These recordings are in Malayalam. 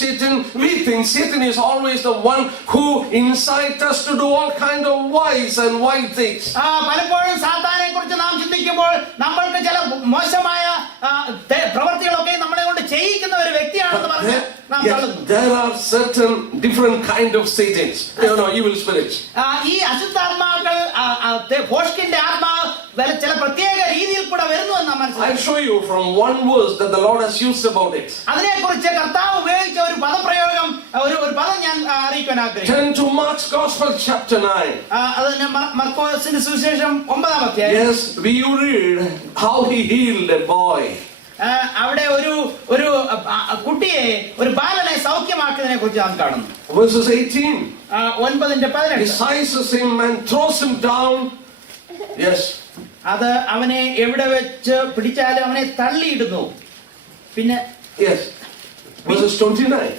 Satan, we think Satan is always the one who incites us to do all kind of wise and wild things. പലപ്പോഴും സാത്താനെ കുറിച്ച് നാം ചിന്തിക്കുമ്പോൾ നമ്മൾക്ക് ചില മോശമായ പ്രവൃത്തികളൊക്കെ നമ്മളെ കൊണ്ട് ചെയ്യിക്കുന്ന ഒരു വ്യക്തിയാണെന്ന് പറഞ്ഞ് നാം തള്ളുന്നു. There are certain different kind of Satans, evil spirits. ഈ അശുദ്ധാത്മാക്കൾ ഭോഷ്കിന്റെ ആത്മാവ് ചില പ്രത്യേക രീതിയിൽ കൂടെ വരുന്നു എന്ന് നാം മനസ്സിലാക്കണം. I'll show you from one verse that the Lord has used about it. അതിനെക്കുറിച്ച് കർത്താവ് ഉപയോഗിച്ച ഒരു പദപ്രയോഗം, ഒരു പദം ഞാൻ അറിയിക്കാൻ ആഗ്രഹിക്കുന്നു. Turn to Mark's Gospel chapter 9. അത് മർക്കോസിന്റെ സുവിശേഷം 9-ാം അധ്യായം. Yes, we read how he healed a boy. അവിടെ ഒരു കുട്ടിയെ, ഒരു ബാലനെ സൗഖ്യമാക്കിയതിനെ കുറിച്ച് നാം കാണുന്നു. Verses 18. 9:18. He seizes him and throws him down. Yes. അത് അവനെ എവിടെ വെച്ച് പിടിച്ചാലും അവനെ തള്ളിയിടുന്നു. പിന്നെ yes, verses 29.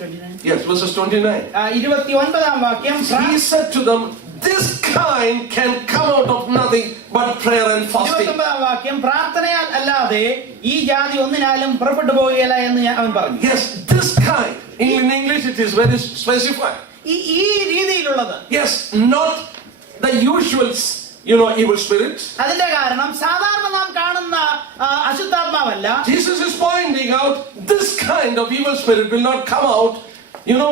29. Yes, verses 29. 29-ാം വാക്യം. He said to them, this kind can come out of nothing but prayer and fasting. 29-ാം വാക്യം, പ്രാർത്ഥനയാൽ അല്ലാതെ ഈ ജാതി ഒന്നിനാലും പുറപ്പെട്ടു പോവുകയില്ല എന്ന് അവൻ പറഞ്ഞു. Yes, this kind. In English it is very specified. ഈ രീതിയിലുള്ളത്. Yes, not the usual evil spirits. അതിന്റെ കാരണം സാധാരണ നാം കാണുന്ന അശുദ്ധാത്മാവല്ല. Jesus is pointing out this kind of evil spirit will not come out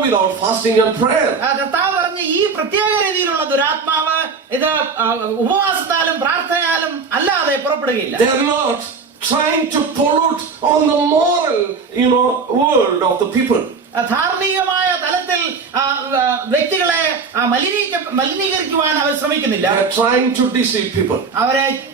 without fasting and prayer. കർത്താവ് പറഞ്ഞു ഈ പ്രത്യേക രീതിയിലുള്ള ദുരാത്മാവ് ഇത് ഉപവാസത്താലും പ്രാർത്ഥനയാലും അല്ലാതെ പുറപ്പെടുകയില്ല. They are not trying to pollute on the moral world of the people. ധാർമ്മികമായ തലത്തിൽ വ്യക്തികളെ മലിനീകരിക്കുവാൻ അവർ ശ്രമിക്കുന്നില്ല. They are trying to deceive people.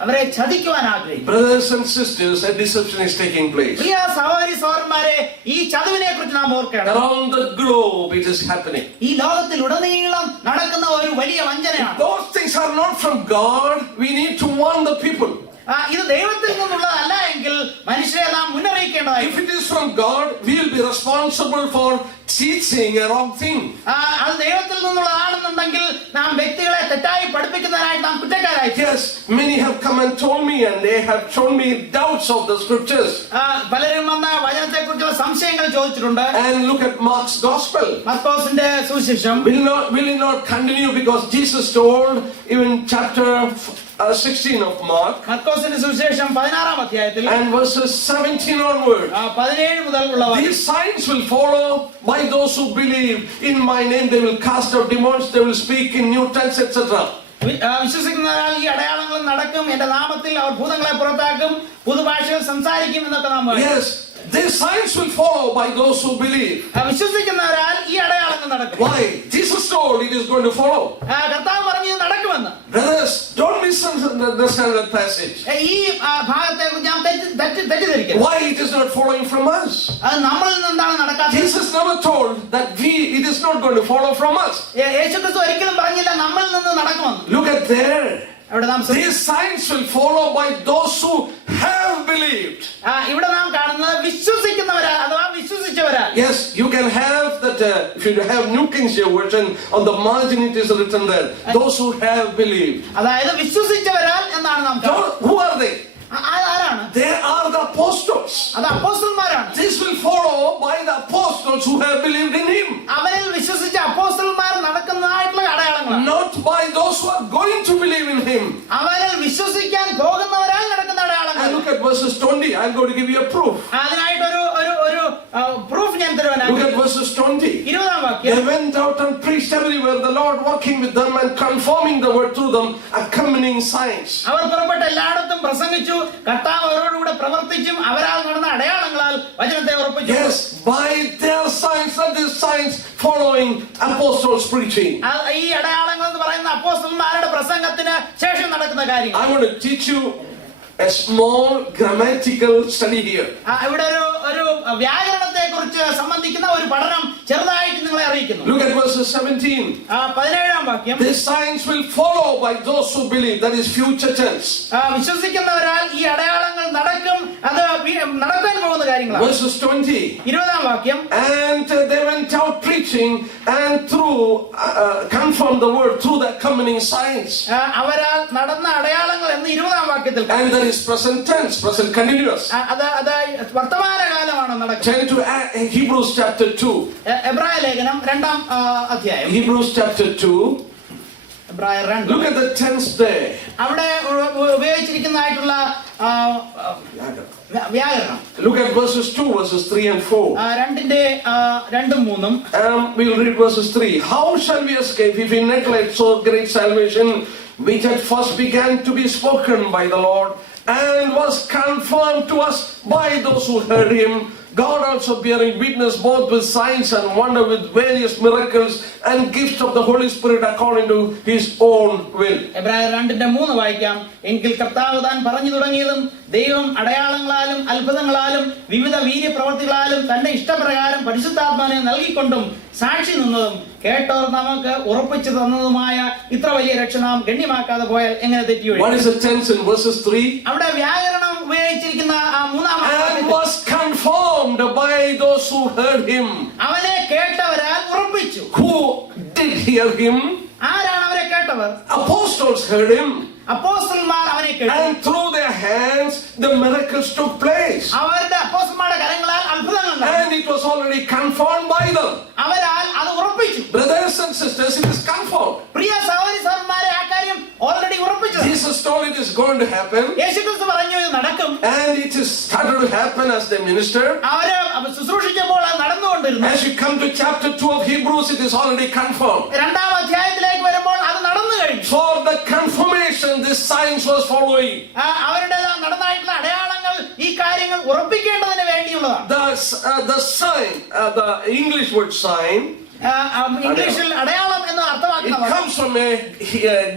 അവരെ ചതിക്കുവാൻ ആഗ്രഹിക്കുന്നു. Brothers and sisters, a deception is taking place. പ്രിയ സഹോദരി സഹോദരന്മാരെ, ഈ ചതിവിനെ കുറിച്ച് നാം ഓർക്കണം. Around the globe it is happening. ഈ ലോകത്തിൽ ഉടനീളം നടക്കുന്ന ഒരു വലിയ വഞ്ചനയാണ്. Those things are not from God. We need to warn the people. ഇത് ദൈവത്തിൽ നിന്നുള്ളതല്ല എങ്കിൽ മനുഷ്യരെ നാം മുന്നറിയിക്കേണ്ടതായി. If it is from God, we will be responsible for teaching a wrong thing. അത് ദൈവത്തിൽ നിന്നുള്ളതാണെന്നുണ്ടെങ്കിൽ നാം വ്യക്തികളെ തെറ്റായി പഠിപ്പിക്കുന്നതിനായി നാം കുറ്റക്കാരായി. Yes, many have come and told me and they have shown me doubts of the scriptures. പലരും വന്ന വചനത്തെക്കുറിച്ചുള്ള സംശയങ്ങൾ ചോദിച്ചിട്ടുണ്ട്. And look at Mark's Gospel. മർക്കോസിന്റെ സുവിശേഷം. Will it not continue, because Jesus told even chapter 16 of Mark. മർക്കോസിന്റെ സുവിശേഷം 16-ാം അധ്യായത്തിൽ and verses 17 onward. 17 മുതൽ ഉള്ള These signs will follow by those who believe. In my name they will cast out demons, they will speak in new tongues, etc. വിശ്വസിക്കുന്നവരാൽ ഈ അടയാളങ്ങൾ നടക്കും, എന്റെ നാമത്തിൽ അവർ ഭൂതങ്ങളെ പുറത്താക്കും, പുതുഭാഷകൾ സംസാരിക്കും എന്നൊക്കെ നാം പറയും. Yes, these signs will follow by those who believe. വിശ്വസിക്കുന്നവരാൽ ഈ അടയാളങ്ങൾ നടക്കും. Why? Jesus told it is going to follow. കർത്താവ് പറഞ്ഞു ഇത് നടക്കുമെന്ന്. Brothers, don't misunderstand that passage. ഈ ഭാഗത്തെക്കുറിച്ച് ഞാൻ തെറ്റിദ്ധരിക്കരുത്. Why it is not following from us? അത് നമ്മളിൽ നിന്നാണ് നടക്കാത്തത്. Jesus never told that it is not going to follow from us. യേശുക്രിസ്തു ഒരിക്കലും പറഞ്ഞില്ല നമ്മളിൽ നിന്ന് നടക്കുമെന്ന്. Look at there. These signs will follow by those who have believed. ഇവിടെ നാം കാണുന്നത് വിശ്വസിക്കുന്നവരാ അഥവാ വിശ്വസിച്ചവരാ. Yes, you can have that. If you have New King James Version, on the margin it is written there, those who have believed. അതായത് വിശ്വസിച്ചവരാൽ എന്നാണ് നാം കാണുന്നത്. Who are they? ആരാണ്? They are the apostles. അത് അപ്പോസ്തലന്മാരാണ്. This will follow by the apostles who have believed in him. അവരിൽ വിശ്വസിച്ച അപ്പോസ്തലന്മാർ നടക്കുന്നതായിട്ടുള്ള അടയാളങ്ങളാണ്. Not by those who are going to believe in him. അവരിൽ വിശ്വസിക്കാൻ പോകുന്നവരാൽ നടക്കുന്ന അടയാളങ്ങൾ. And look at verses 20. I'm going to give you a proof. അതിനായിട്ട് ഒരു പ്രൂഫ് ഞാൻ തരുവാനാണ്. Look at verses 20. 20-ാം വാക്യം. They went out and preached everywhere, the Lord working with them and confirming the word through them, accompanying signs. അവർ പുറപ്പെട്ട എല്ലായിടത്തും പ്രസംഗിച്ചു, കർത്താവ് അവരോടുകൂടെ പ്രവർത്തിച്ചും അവരാൽ നടന്ന അടയാളങ്ങളാൽ വചനത്തെ ഉറപ്പിച്ചു. Yes, by their signs and these signs following apostles preaching. ഈ അടയാളങ്ങൾ എന്ന് പറയുന്ന അപ്പോസ്തലന്മാരുടെ പ്രസംഗത്തിന് ശേഷം നടക്കുന്ന കാര്യങ്ങൾ. I want to teach you a small grammatical study here. ഇവിടെ ഒരു വ്യാകരണത്തെ കുറിച്ച് സംബന്ധിക്കുന്ന ഒരു പഠനം ചെറുതായിട്ട് നിങ്ങളെ അറിയിക്കുന്നു. Look at verses 17. 17-ാം വാക്യം. These signs will follow by those who believe. That is future tense. വിശ്വസിക്കുന്നവരാൽ ഈ അടയാളങ്ങൾ നടക്കും. അത് നടക്കാൻ പോകുന്ന കാര്യങ്ങളാണ്. Verses 20. 20-ാം വാക്യം. And they went out preaching preaching and through confirm the word through the accompanying signs. അവരാൽ നടന്ന അടയാളങ്ങൾ എന്ന് 20-ാം വാക്യത്തിൽ. And there is present tense, present continuous. അത് വർത്തമാനകാലമാണ് നടക്കുന്നത്. Turn to Hebrews chapter 2. എബ്രായ ലേഖനം 2-ാം അധ്യായം. Hebrews chapter 2. എബ്രായർ 2. Look at the tense there. അവിടെ ഉപയോഗിച്ചിരിക്കുന്നതായിട്ടുള്ള വ്യാകരണം. Look at verses 2, verses 3 and 4. 2-3. We'll read verses 3. How shall we escape if we neglect so great salvation, which at first began to be spoken by the Lord, and was confirmed to us by those who heard him? God also bearing witness both with signs and wonder, with various miracles and gifts of the Holy Spirit according to his own will. എബ്രായർ 2:3 വായിക്കാം. എങ്കിൽ കർത്താവ് താൻ പറഞ്ഞു തുടങ്ങിയതും ദൈവം അടയാളങ്ങളാലും അത്ഭുതങ്ങളാലും വിവിധ വീര്യപ്രവർത്തികളാലും തന്റെ ഇഷ്ടപ്രകാരം പരിശുദ്ധാത്മാവിനെ നൽകിക്കൊണ്ടും സാക്ഷി നിന്നതും കേട്ടോർ നമുക്ക് ഉറപ്പിച്ചു തന്നതുമായ ഇത്ര വലിയ രക്ഷ നാം ഗണ്യമാക്കാതെ പോയാൽ എങ്ങനെ തെറ്റിയൊഴിയും? What is the tense in verses 3? അവിടെ വ്യാകരണം ഉപയോഗിച്ചിരിക്കുന്ന 3-ാം and was confirmed by those who heard him. അവനെ കേട്ടവരാൽ ഉറപ്പിച്ചു. Who did hear him? ആരാണ് അവരെ കേട്ടവർ? Apostles heard him. അപ്പോസ്തലന്മാർ അവനെ കേട്ടു. And through their hands the miracles took place. അവരുടെ അപ്പോസ്തലന്മാരുടെ കരങ്ങളാൽ അത്ഭുതങ്ങൾ നടന്നു. And it was already confirmed by them. അവരാൽ അത് ഉറപ്പിച്ചു. Brothers and sisters, it is confirmed. പ്രിയ സഹോദരന്മാരെ, ആ കാര്യം ഓൾറെഡി ഉറപ്പിച്ചു. Jesus told it is going to happen. യേശുക്രിസ്തു പറഞ്ഞു ഇത് നടക്കും. And it is started to happen as they ministered. അവരെ ശുശ്രൂഷിച്ചപ്പോൾ അത് നടന്നുകൊണ്ടിരുന്നു. As you come to chapter 2 of Hebrews, it is already confirmed. 2-ാം അധ്യായത്തിലേക്ക് വരുമ്പോൾ അത് നടന്നു കഴിഞ്ഞു. For the confirmation, this signs was following. അവരുടെ നടന്നായിട്ടുള്ള അടയാളങ്ങൾ ഈ കാര്യങ്ങൾ ഉറപ്പിക്കേണ്ടതിന് വേണ്ടിയുള്ളതാണ്. The sign, the English word sign, ഇംഗ്ലീഷിൽ അടയാളം എന്ന് it അർത്ഥമാക്കുന്നത് comes from a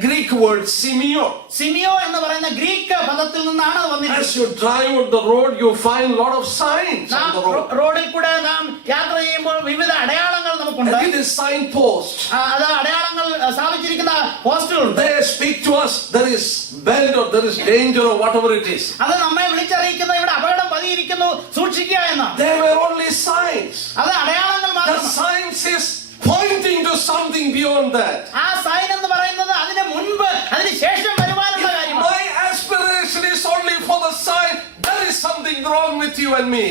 Greek word simio. സിമിയോ എന്ന് പറയുന്ന ഗ്രീക്ക് പദത്തിൽ നിന്നാണ് അത് വന്നിരിക്കുന്നത്. As you drive on the road, you find a lot of signs on the road. റോഡിൽ കൂടെ നാം യാത്ര ചെയ്യുമ്പോൾ വിവിധ അടയാളങ്ങൾ നമുക്കുണ്ട്. It is signpost. അത് അടയാളങ്ങൾ സ്ഥാപിച്ചിരിക്കുന്ന പോസ്റ്റുകളുണ്ട്. They speak to us. There is bend or there is danger or whatever it is. അത് നമ്മെ വിളിച്ചറിയിക്കുന്ന ഇവിടെ അപകടം പതിയിരിക്കുന്നു, സൂക്ഷിക്കുക എന്നാണ്. They were only signs. അത് അടയാളങ്ങൾ The മാത്രമാണ്. signs is pointing to something beyond that. ആ സൈൻ എന്ന് പറയുന്നത് അതിന് മുൻപ് അതിന് ശേഷം വരുവാനുള്ള കാര്യമാണ്. My aspiration is only for the sign. There is something wrong with you and me.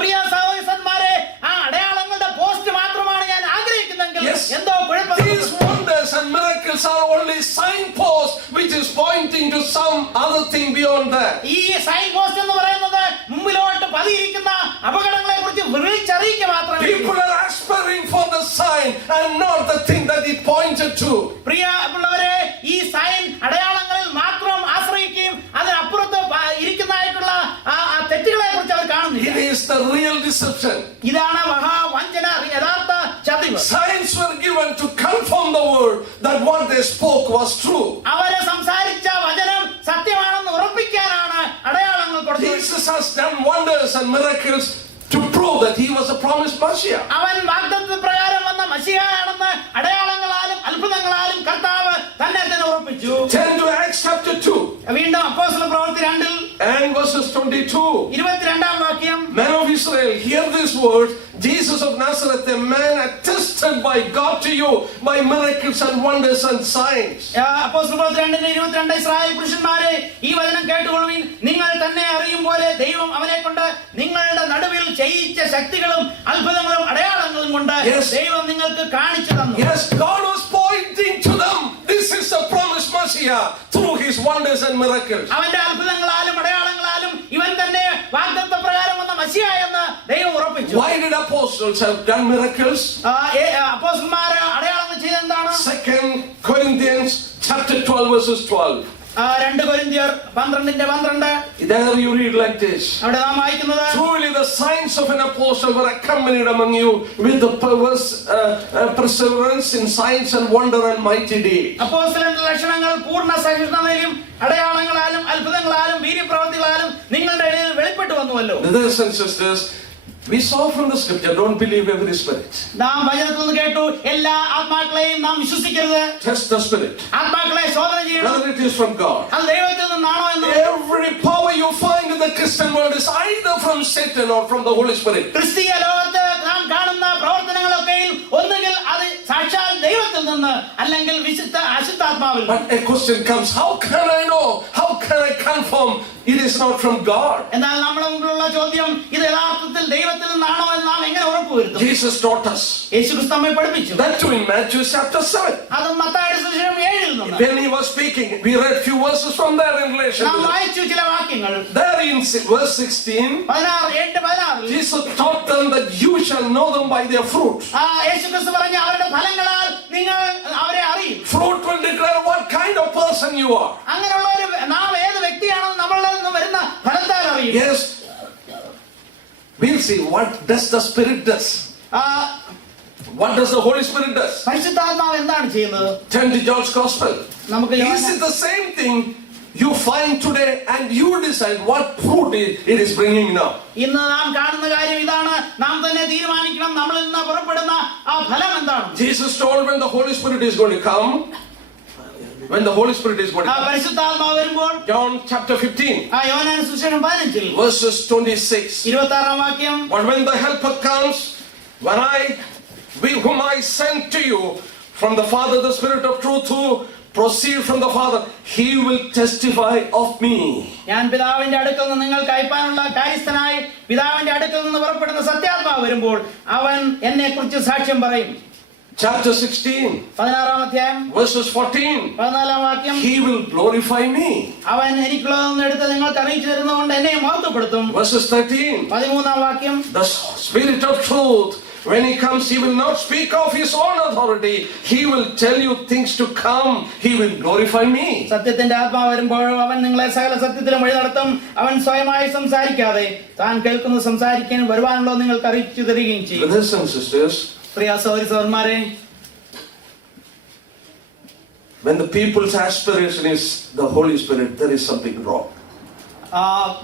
പ്രിയ സഹോദരന്മാരെ, ആ അടയാളങ്ങളുടെ പോസ്റ്റ് മാത്രമാണ് ഞാൻ ആഗ്രഹിക്കുന്നെങ്കിൽ Yes. എന്തോ കുഴപ്പം. These wonders and miracles are only signposts which is pointing to some other thing beyond that. ഈ സൈൻ പോസ്റ്റ് എന്ന് പറയുന്നത് മുമ്പിലോട്ട് പതിയിരിക്കുന്ന അപകടങ്ങളെ കുറിച്ച് വിളിച്ചറിയിക്കുക മാത്രമേ. People are aspiring for the sign and not the thing that it pointed to. പ്രിയമുള്ളവരെ, ഈ സൈൻ അടയാളങ്ങളിൽ മാത്രം ആശ്രയിക്കുകയും അതിനപ്പുറത്ത് ഇരിക്കുന്നതായിട്ടുള്ള ആ തെറ്റുകളെ കുറിച്ച് അവർ കാണുന്നില്ല. It is the real deception. ഇതാണ് മഹാവഞ്ചന, യഥാർത്ഥ ചതിവ്. Signs were given to confirm the word that what they spoke was true. അവരെ സംസാരിച്ച വചനം സത്യമാണെന്ന് ഉറപ്പിക്കാനാണ് അടയാളങ്ങൾ കൊടുത്തത്. Jesus has done wonders and miracles to prove that he was a promised Messiah. അവൻ വാഗ്ദത്ത പ്രകാരം വന്ന മശിഹായാണെന്ന് അടയാളങ്ങളാലും അത്ഭുതങ്ങളാലും കർത്താവ് തന്നെ ഉറപ്പിച്ചു. Turn to Acts chapter 2. വീണ്ടും അപ്പോസ്തല പ്രവൃത്തി 2 and verses 22. 22-ാം വാക്യം. Men of Israel, hear this word. Jesus of Nazareth, a man attested by God to you by miracles and wonders and signs. അപ്പോസ്തല പ്രവൃത്തി 2:22 ഇസ്രായേൽ പുരുഷന്മാരെ, ഈ വചനം കേട്ടുകൊള്ളുവിൻ. നിങ്ങൾ തന്നെ അറിയും പോലെ ദൈവം അവനെ കൊണ്ട് നിങ്ങളുടെ നടുവിൽ ചെയ്യിച്ച ശക്തികളും അത്ഭുതങ്ങളും അടയാളങ്ങളും കൊണ്ട് ദൈവം നിങ്ങൾക്ക് കാണിച്ചു തന്നു. Yes, God was pointing to them. This is a promised Messiah through his wonders and miracles. അവന്റെ അത്ഭുതങ്ങളാലും അടയാളങ്ങളാലും ഇവൻ തന്നെ വാഗ്ദത്ത പ്രകാരം വന്ന മശിഹാ എന്ന് ദൈവം ഉറപ്പിച്ചു. Why did apostles have done miracles? അപ്പോസ്തലന്മാർ അടയാളങ്ങൾ ചെയ്തെന്താണ്? 2 Corinthians chapter 12 verses 12. 2 കൊരിന്ത്യർ 12:12. There you read like this. അവിടെ നാം വായിക്കുന്നത്, truly the signs of an apostle were accompanied among you with the perseverance in signs and wonder and mighty deeds. അപ്പോസ്തലന്റെ ലക്ഷണങ്ങൾ പൂർണ്ണ സഹിഷ്ണുതയിലും അടയാളങ്ങളാലും അത്ഭുതങ്ങളാലും വീര്യപ്രവൃത്തികളാലും നിങ്ങളുടെ ഇടയിൽ വെളിപ്പെട്ടു വന്നുവല്ലോ. Brothers and sisters, we saw from the scripture, don't believe every spirit. നാം വചനത്തിൽ നിന്ന് കേട്ടു, എല്ലാ ആത്മാക്കളെയും നാം വിശ്വസിക്കരുത്. Test the spirit. ആത്മാക്കളെ ശോധന ചെയ്യണം. Whether it is from God. അത് ദൈവത്തിൽ നിന്നാണോ എന്ന്. Every power you find in the Christian world is either from Satan or from the Holy Spirit. ക്രിസ്തീയ ലോകത്ത് നാം കാണുന്ന പ്രവർത്തനങ്ങളൊക്കെയും ഒന്നുകിൽ നിന്ന് അല്ലെങ്കിൽ അശുദ്ധാത്മാവിൽ നിന്ന്. But a question comes, how can I know? How can I confirm it is not from God? എന്നാൽ നമ്മുടെ മുമ്പിലുള്ള ചോദ്യം, ഇത് യഥാർത്ഥത്തിൽ ദൈവത്തിൽ നിന്നാണോ എന്ന് നാം എങ്ങനെ ഉറപ്പുവരുത്തും? Jesus taught us. യേശുക്രിസ്തു നമ്മെ പഠിപ്പിച്ചു. That too in Matthew chapter 7. അത് മത്തായിയുടെ സുവിശേഷം 7-ൽ നിന്ന്. When he was speaking, we read few verses from there in relation നാം to that. വായിച്ചു ചില വാക്യങ്ങൾ. There in verse 16, 16 Jesus taught them that you shall know them by their fruit. യേശുക്രിസ്തു പറഞ്ഞു, അവരുടെ ഫലങ്ങളാൽ നിങ്ങൾ അവരെ അറിയും. Fruit will declare what kind of person you are. അങ്ങനെയുള്ള ഒരു നാം ഏത് വ്യക്തിയാണെന്ന് നമ്മളിൽ നിന്ന് വരുന്ന ഫലത്താൽ അറിയും. Yes. We'll see what does the Spirit does. What does the Holy Spirit does? പരിശുദ്ധാത്മാവ് എന്താണ് ചെയ്യുന്നത്? Turn to John's Gospel. നമുക്ക് Is it the same thing you find today and you decide what fruit it is bringing now? ഇന്ന് നാം കാണുന്ന കാര്യം ഇതാണ്. നാം തന്നെ തീരുമാനിക്കണം നമ്മളിൽ നിന്ന് പുറപ്പെടുന്ന ആ ഫലം എന്താണ്. Jesus told when the Holy Spirit is going to come. When the Holy Spirit is going to come. പരിശുദ്ധാത്മാവ് വരുമ്പോൾ John chapter 15. യോഹന്നാൻ സുവിശേഷം 15 verses 26. 26-ാം വാക്യം. But when the Helper comes, whom I send to you from the Father, the Spirit of truth who proceed from the Father, he will testify of me. ഞാൻ പിതാവിന്റെ അടുക്കൽ നിന്ന് നിങ്ങൾക്ക് അയപ്പാനുള്ള കാര്യസ്ഥനായി പിതാവിന്റെ അടുക്കൽ നിന്ന് പുറപ്പെടുന്ന സത്യാത്മാവ് വരുമ്പോൾ അവൻ എന്നെ കുറിച്ച് സാക്ഷ്യം പറയും. Chapter 16, 16-ാം അധ്യായം verses 14. 14-ാം വാക്യം. He will glorify me. അവൻ എനിക്കുള്ളതൊന്നും എടുത്ത് നിങ്ങൾക്ക് അറിയിച്ചു തരുന്നതുകൊണ്ട് എന്നെ മഹത്വപ്പെടുത്തും. Verses 13. 13-ാം വാക്യം. The Spirit of truth, when he comes, he will not speak of his own authority. He will tell you things to come. He will glorify me. സത്യത്തിന്റെ ആത്മാവ് വരുമ്പോൾ അവൻ നിങ്ങളെ സകല സത്യത്തിലും വഴി നടത്തും. അവൻ സ്വയമായി സംസാരിക്കാതെ താൻ കേൾക്കുന്നത് സംസാരിക്കാൻ വരുവാനുള്ളത് നിങ്ങൾക്ക് അറിയിച്ചു തരികയും ചെയ്യും. Brothers and sisters, പ്രിയ സഹോദരന്മാരെ, when the people's aspiration is the Holy Spirit, there is something wrong.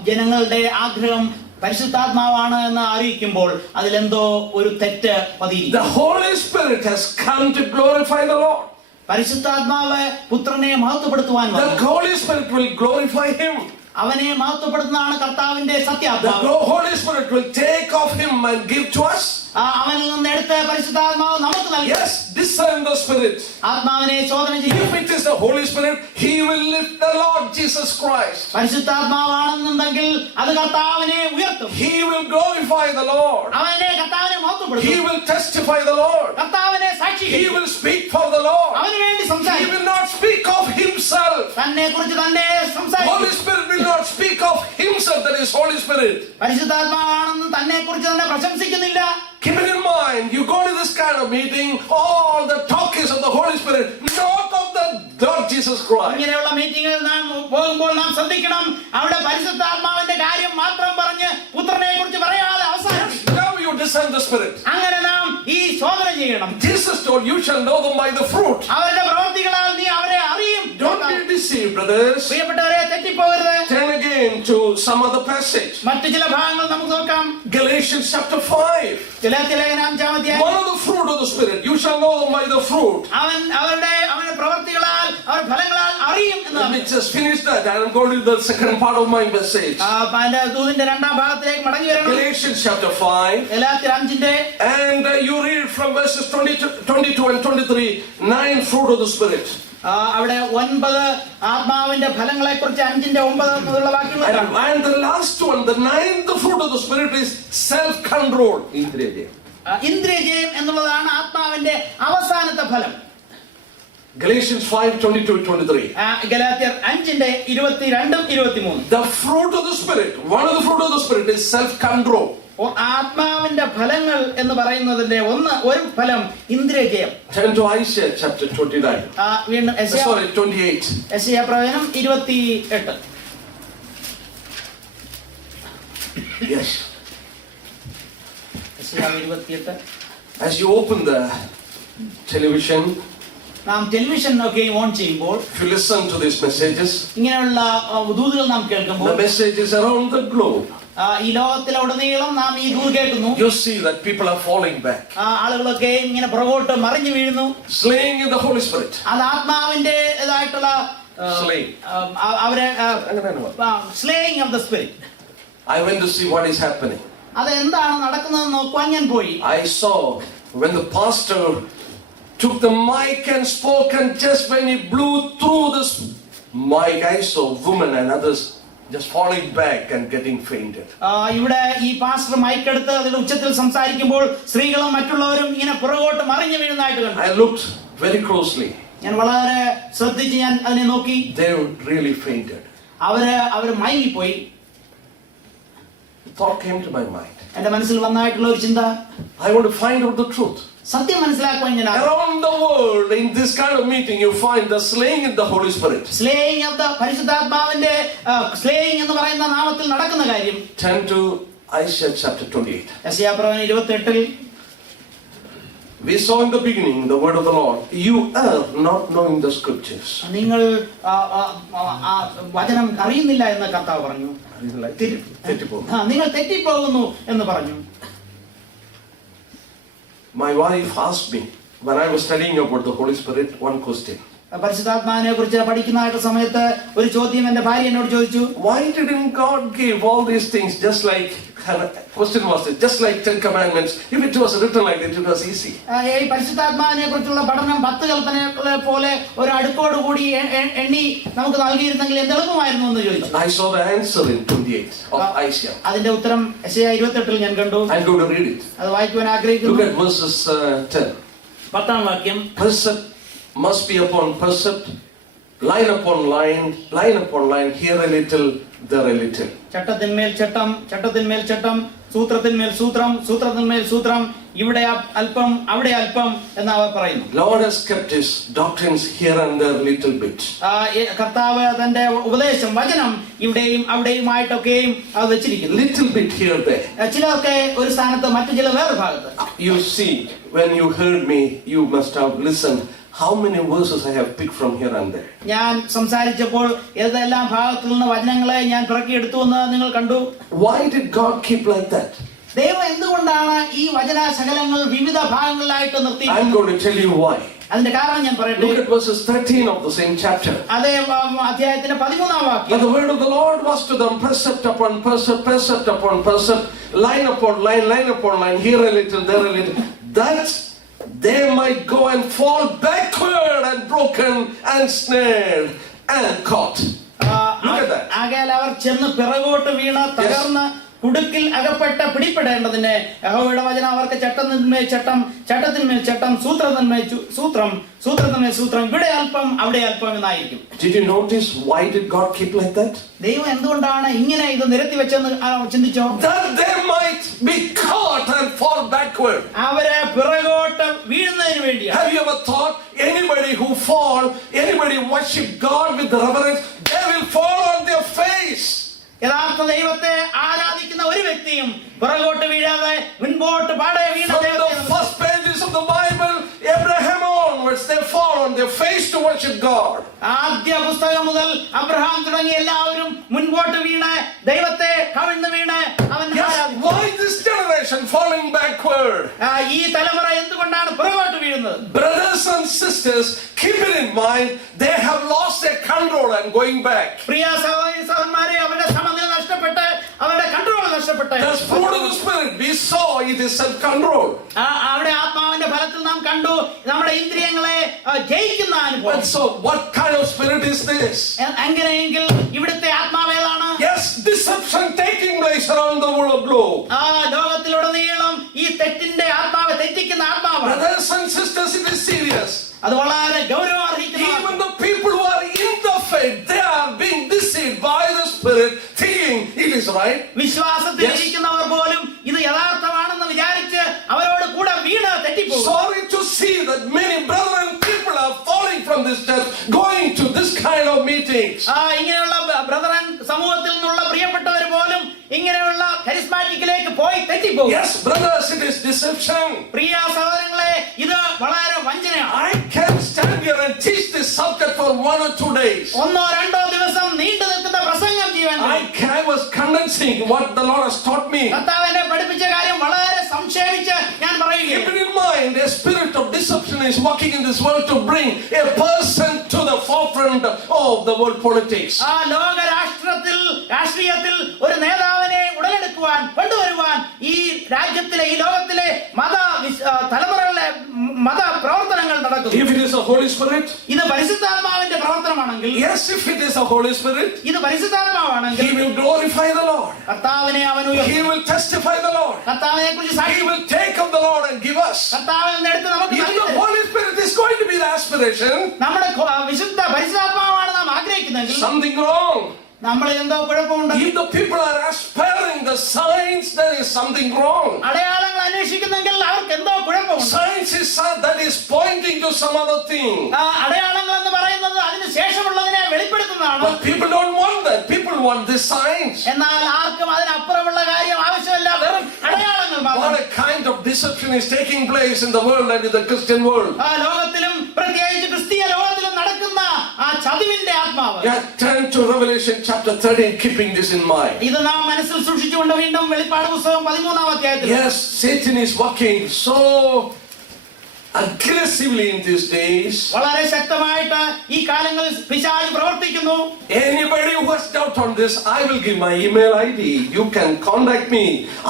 ജനങ്ങളുടെ ആഗ്രഹം പരിശുദ്ധാത്മാവാണ് എന്ന് അറിയിക്കുമ്പോൾ അതിലെന്തോ ഒരു തെറ്റ് പതിയിരിക്കുന്നു. The Holy Spirit has come to glorify the Lord. പരിശുദ്ധാത്മാവ് പുത്രനെ മഹത്വപ്പെടുത്തുവാൻ The വന്നു. Holy Spirit will glorify him. അവനെ മഹത്വപ്പെടുത്തുന്നതാണ് കർത്താവിന്റെ The സത്യാത്മാവ്. Holy Spirit will take of him and give to us. അവനിൽ നിന്ന് എടുത്ത് പരിശുദ്ധാത്മാവ് നമുക്ക് നൽകും. Yes, discern the Spirit. ആത്മാവിനെ ശോധന ചെയ്യും. If it is the Holy Spirit, he will lift the Lord Jesus Christ. പരിശുദ്ധാത്മാവാണെന്നുണ്ടെങ്കിൽ അത് കർത്താവിനെ ഉയർത്തും. He will glorify the Lord. അവനെ കർത്താവിനെ He മഹത്വപ്പെടുത്തും. will testify the Lord. കർത്താവിനെ സാക്ഷി He will speak for the Lord. അവന് വേണ്ടി He സംസാരിക്കും. will not speak of himself. തന്നെ കുറിച്ച് തന്നെ സംസാരിക്കും. Holy Spirit will not speak of himself, that is Holy Spirit. പരിശുദ്ധാത്മാവാണെന്ന് തന്നെ കുറിച്ച് തന്നെ പ്രശംസിക്കുന്നില്ല. Keep it in mind, you go to this kind of meeting, all the talk is of the Holy Spirit, not of the Lord Jesus Christ. ഇങ്ങനെയുള്ള മീറ്റിംഗുകൾ നാം പോകുമ്പോൾ നാം ശ്രദ്ധിക്കണം, അവിടെ പരിശുദ്ധാത്മാവിന്റെ കാര്യം മാത്രം പറഞ്ഞ് പുത്രനെ കുറിച്ച് പറയാതെ അവസാനം. Now you discern the Spirit. അങ്ങനെ നാം ഈ ശോധന ചെയ്യണം. Jesus told you shall know them by the fruit. അവരുടെ പ്രവൃത്തികളാൽ നീ അവരെ അറിയും. Don't be deceived, brothers. പ്രിയപ്പെട്ടവരെ, തെറ്റിപ്പോകരുത്. Turn again to some other passage. മറ്റു ചില ഭാഗങ്ങൾ നമുക്ക് നോക്കാം. Galatians chapter 5. ഗലാത്യ ലേഖനം 5-ാം അധ്യായം. One of the fruit of the Spirit. You shall know them by the fruit. അവരുടെ പ്രവൃത്തികളാൽ അവർ ഫലങ്ങളാൽ അറിയും എന്ന്. Let me just finish that. I am going to the second part of my message. അതിന്റെ ദൂതിന്റെ രണ്ടാം ഭാഗത്തിലേക്ക് മടങ്ങി വരണം. Galatians chapter 5. ഗലാത്യർ 5-ന്റെ And you read from verses 22 and 23, 9 fruit of the Spirit. അവിടെ 9 ആത്മാവിന്റെ ഫലങ്ങളെ കുറിച്ച് 5-ന്റെ 9 മുതലുള്ള വാക്യങ്ങൾ കാണാം. And the last one, the 9th fruit of the Spirit is self-control. ഇന്ദ്രിയജയം എന്നുള്ളതാണ് ആത്മാവിന്റെ അവസാനത്തെ ഫലം. Galatians 5:22-23. ഗലാത്യർ 5-ന്റെ 22 23. The fruit of the Spirit, one of the fruit of the Spirit is self-control. ആത്മാവിന്റെ ഫലങ്ങൾ എന്ന് പറയുന്നതിന്റെ ഒരു ഫലം ഇന്ദ്രിയജയം. Turn to Isaiah chapter 29. വീണ്ടും 28. യെശയ്യാ പ്രവചനം 28. Yes. യെശയ്യാ 28. As you open the television, നാം ടെലിവിഷൻ ഒക്കെ ഓൺ ചെയ്യുമ്പോൾ, if you listen to these messages, ഇങ്ങനെയുള്ള ദൂതുകൾ നാം കേൾക്കുമ്പോൾ, the messages around the globe, ഈ ലോകത്തിലുടനീളം നാം ഈ ദൂത് കേൾക്കുന്നു. you see that people are falling back, ആളുകളൊക്കെ ഇങ്ങനെ പുറകോട്ട് മറിഞ്ഞു വീഴുന്നു. slaying in the Holy Spirit. അത് ആത്മാവിന്റേതായിട്ടുള്ള Slaying. അവരെ slaying of the spirit. I went to see what is happening. അത് എന്താണ് നടക്കുന്നതെന്ന് നോക്കുവാൻ ഞാൻ പോയി. I saw when the pastor took the mic and spoke, and just when he blew through this mic, I saw women and others just falling back and getting fainted. ഇവിടെ ഈ പാസ്റ്റർ മൈക്ക് എടുത്ത് അതിന്റെ ഉച്ചത്തിൽ സംസാരിക്കുമ്പോൾ സ്ത്രീകളും മറ്റുള്ളവരും ഇങ്ങനെ പുറകോട്ട് മറിഞ്ഞു വീഴുന്നതായിട്ട് കണ്ടു. I looked very closely. ഞാൻ വളരെ ശ്രദ്ധിച്ച് ഞാൻ അതിനെ നോക്കി. They really fainted. അവര് മയങ്ങിപ്പോയി. Thought came to my mind. എന്റെ മനസ്സിൽ വന്നായിട്ടുള്ള ഒരു ചിന്ത, I want to find out the truth. സത്യം മനസ്സിലാക്കുവാൻ ഞാൻ around the world in this kind of meeting you find the slaying in the Holy Spirit. Slaying of the പരിശുദ്ധാത്മാവിന്റെ slaying എന്ന് പറയുന്ന നാമത്തിൽ നടക്കുന്ന കാര്യം. Turn to Isaiah chapter 28. യെശയ്യാ പ്രവചനം 28-ൽ we saw in the beginning the word of the Lord. You are not knowing the scriptures. നിങ്ങൾ വചനം അറിയുന്നില്ല എന്ന് കർത്താവ് പറഞ്ഞു. നിങ്ങൾ തെറ്റിപ്പോകുന്നു എന്ന് പറഞ്ഞു. My wife asked me when I was studying about the Holy Spirit one question. പരിശുദ്ധാത്മാവിനെ കുറിച്ച് പഠിക്കുന്ന സമയത്ത് ഒരു ചോദ്യം എന്റെ ഭാര്യ എന്നോട് ചോദിച്ചു. Why didn't God give all these things just like question was it just like 10 commandments? If it was written like that, it was easy. ഈ പരിശുദ്ധാത്മാവിനെ കുറിച്ചുള്ള പഠനം 10 കൽപ്പനകളെ പോലെ ഒരു അടുക്കോട് കൂടി എണ്ണി നമുക്ക് നൽകിയിരുന്നെങ്കിൽ എന്ത് എളുപ്പമായിരുന്നു എന്ന് ചോദിച്ചു. I saw the answer in 28 of Isaiah. അതിന്റെ ഉത്തരം യെശയ്യാ 28-ൽ ഞാൻ കണ്ടു. I'm going to read it. അത് വായിക്കുവാൻ ആഗ്രഹിക്കുന്നു. Look at verses 10. 10ാം വാക്യം. Precept must be upon precept, line upon line, line upon line, here a little, there a little. ചട്ടത്തിന്മേൽ ചട്ടം, ചട്ടത്തിന്മേൽ ചട്ടം, സൂത്രത്തിന്മേൽ സൂത്രം, സൂത്രത്തിന്മേൽ സൂത്രം, ഇവിടെ അല്പം അവിടെ അല്പം എന്ന് അവർ പറയുന്നു. Lord has kept his doctrines here and there little bit. കർത്താവ് തന്റെ ഉപദേശം വചനം ഇവിടെയും അവിടെയുമായിട്ടൊക്കെയും അത് വെച്ചിരിക്കുന്നു. Little bit here there. ചിലതൊക്കെ ഒരു സ്ഥാനത്ത്, മറ്റു ചില വേറെ ഭാഗത്ത്. You see, when you heard me, you must have listened. How many verses I have picked from here and there? ഞാൻ സംസാരിച്ചപ്പോൾ ഏതെല്ലാം ഭാഗത്തിൽ നിന്ന് വചനങ്ങളെ ഞാൻ പിറക്കിയെടുത്തു എന്ന് നിങ്ങൾ കണ്ടു. Why did God keep like that? ദൈവം എന്തുകൊണ്ടാണ് ഈ വചന ശകലങ്ങൾ വിവിധ ഭാഗങ്ങളിലായിട്ട് നിർത്തി? I'm going to tell you why. അതിന്റെ കാരണം ഞാൻ പറയട്ടെ. Look at verses 13 of the same chapter. അതേ അധ്യായത്തിന്റെ 13ാം വാക്യം. But the word of the Lord was to them precept upon precept, precept upon precept, line upon line, line upon line, here a little, there a little, that they might go and fall backward and broken and snared and caught. Look at that. ആകയാൽ അവർ ചെന്ന് പിറകോട്ട് വീണ തകർന്ന് കുടുക്കിൽ അകപ്പെട്ട പിടിപ്പെടേണ്ടതിന് യഹോവയുടെ വചനം അവർക്ക് ചട്ടത്തിന്മേൽ ചട്ടം, ചട്ടത്തിന്മേൽ ചട്ടം, സൂത്രത്തിന്മേൽ സൂത്രം, സൂത്രത്തിന്മേൽ സൂത്രം, ഇവിടെ അല്പം അവിടെ അല്പം എന്നായിരിക്കും. Did you notice why did God keep like that? ദൈവം എന്തുകൊണ്ടാണ് ഇങ്ങനെ ഇത് നിരത്തി വെച്ചെന്ന് ചിന്തിച്ചോ? That they might be caught and fall backward. അവരെ പിറകോട്ട് വീഴുന്നതിന് വേണ്ടിയാണ്. Have you ever thought anybody who fall, anybody worship God with reverence, they will fall on their face? യഥാർത്ഥ ദൈവത്തെ ആരാധിക്കുന്ന ഒരു വ്യക്തിയും പുറകോട്ട് വീഴാതെ മുൻപോട്ട് പാടെ വീണ From the first pages of the Bible, Abraham onwards, they fall on their face to worship God. ആദ്യ പുസ്തകം മുതൽ അബ്രഹാം തുടങ്ങി എല്ലാവരും മുൻപോട്ട് വീണ് ദൈവത്തെ കവിഴ്ന്ന് വീണ് അവൻ ആരാധിച്ചു. Why this generation falling backward? ഈ തലമുറ എന്തുകൊണ്ടാണ് പുറകോട്ട് വീഴുന്നത്? Brothers and sisters, keep it in mind, they have lost their control and going back. പ്രിയ സഹോദരന്മാരെ, അവരുടെ സമനില നഷ്ടപ്പെട്ട് അവരുടെ കൺട്രോൾ നഷ്ടപ്പെട്ട്. That's fruit of the Spirit. We saw it is self-control. അവിടെ ആത്മാവിന്റെ ഫലത്തിൽ നാം കണ്ടു നമ്മുടെ ഇന്ദ്രിയങ്ങളെ ജയിക്കുന്ന അനുഭവം. And so what kind of spirit is this? അങ്ങനെയെങ്കിൽ ഇവിടുത്തെ ആത്മാവ് ഏതാണ്? Yes, deception taking place around the world globe. ലോകത്തിലുടനീളം ഈ തെറ്റിന്റെ ആത്മാവ്, തെറ്റിക്കുന്ന ആത്മാവ്. Brothers and sisters, it is serious. അത് വളരെ ഗൗരവാർഹിക്കുന്നു. Even the people who are in the faith, they are being deceived by the Spirit, thinking it is right. വിശ്വാസത്തിൽ ഇരിക്കുന്നവർ പോലും ഇത് യഥാർത്ഥമാണെന്ന് വിചാരിച്ച് അവരോട് കൂടെ വീണ് തെറ്റിപ്പോകും. Sorry to see that many brethren people are falling from this church, going to this kind of meetings. ഇങ്ങനെയുള്ള ബ്രദറൻ സമൂഹത്തിൽ നിന്നുള്ള പ്രിയപ്പെട്ടവർ പോലും ഇങ്ങനെയുള്ള കരിസ്മാറ്റിക്കിലേക്ക് പോയി തെറ്റിപ്പോകും. Yes, brothers, it is deception. പ്രിയ സഹോദരങ്ങളെ, ഇത് വളരെ വഞ്ചനയാണ്. I can stand here and teach this subject for 1 or 2 days. ഒന്നോ രണ്ടോ ദിവസം നീണ്ടു നിൽക്കുന്ന പ്രസംഗം ചെയ്യാൻ I was condensing what the Lord has taught me. കർത്താവ് എന്നെ പഠിപ്പിച്ച കാര്യം വളരെ സംക്ഷേപിച്ച് ഞാൻ പറയുകയാണ്. Keep it in mind, a spirit of deception is working in this world to bring a person to the forefront of the world politics. ലോക രാഷ്ട്രീയത്തിൽ ഒരു നേതാവിനെ ഉടലെടുക്കുവാൻ, കൊണ്ടുവരുവാൻ ഈ രാജ്യത്തിലെ, ഈ ലോകത്തിലെ മത തലമുറകളെ മത പ്രവർത്തനങ്ങൾ നടക്കുന്നു. If it is the Holy Spirit, ഇത് പരിശുദ്ധാത്മാവിന്റെ പ്രവർത്തനമാണെങ്കിൽ, yes, if it is the Holy Spirit, ഇത് പരിശുദ്ധാത്മാവാണെങ്കിൽ, he will glorify the Lord. കർത്താവിനെ അവൻ ഉയർത്തും. He will testify the Lord. കർത്താവിനെ കുറിച്ച് He സാക്ഷ്യം will take up the Lord and give us. കർത്താവിൽ നിന്ന് എടുത്ത് നമുക്ക് If നൽകി the തരും. Holy Spirit is going to be the aspiration, നമ്മുടെ വിശുദ്ധ പരിശുദ്ധാത്മാവാണ് നാം ആഗ്രഹിക്കുന്നെങ്കിൽ something wrong. നമ്മൾ എന്തോ കുഴപ്പമുണ്ട്. If the people are aspiring the signs, there is something wrong. അടയാളങ്ങൾ അന്വേഷിക്കുന്നെങ്കിൽ അവർക്ക് എന്തോ കുഴപ്പമുണ്ട്. Science is that is pointing to some other thing. അടയാളങ്ങൾ എന്ന് പറയുന്നത് അതിന് ശേഷമുള്ളതിനെ വെളിപ്പെടുത്തുന്നതാണ്. But people don't want that. People want the signs. എന്നാൽ ആർക്കും അതിനപ്പുറമുള്ള കാര്യം ആവശ്യമില്ല, വെറും അടയാളങ്ങൾ മാത്രം. What a kind of deception is taking place in the world and in the Christian world. ലോകത്തിലും പ്രത്യേകിച്ച് ക്രിസ്തീയ ലോകത്തിലും നടക്കുന്ന ആ ചതിവിന്റെ ആത്മാവ്. Yeah, turn to Revelation chapter 13, keeping this in mind. ഇത് നാം മനസ്സിൽ സൂക്ഷിച്ചുകൊണ്ട് വീണ്ടും വെളിപ്പാട് പുസ്തകം 13-ാം അധ്യായത്തിൽ. Yes, Satan is working so aggressively in these days. വളരെ ശക്തമായിട്ട് ഈ കാലങ്ങളിൽ പിശാച് പ്രവർത്തിക്കുന്നു. Anybody who has doubt on this, I will give my email ID. You can contact me.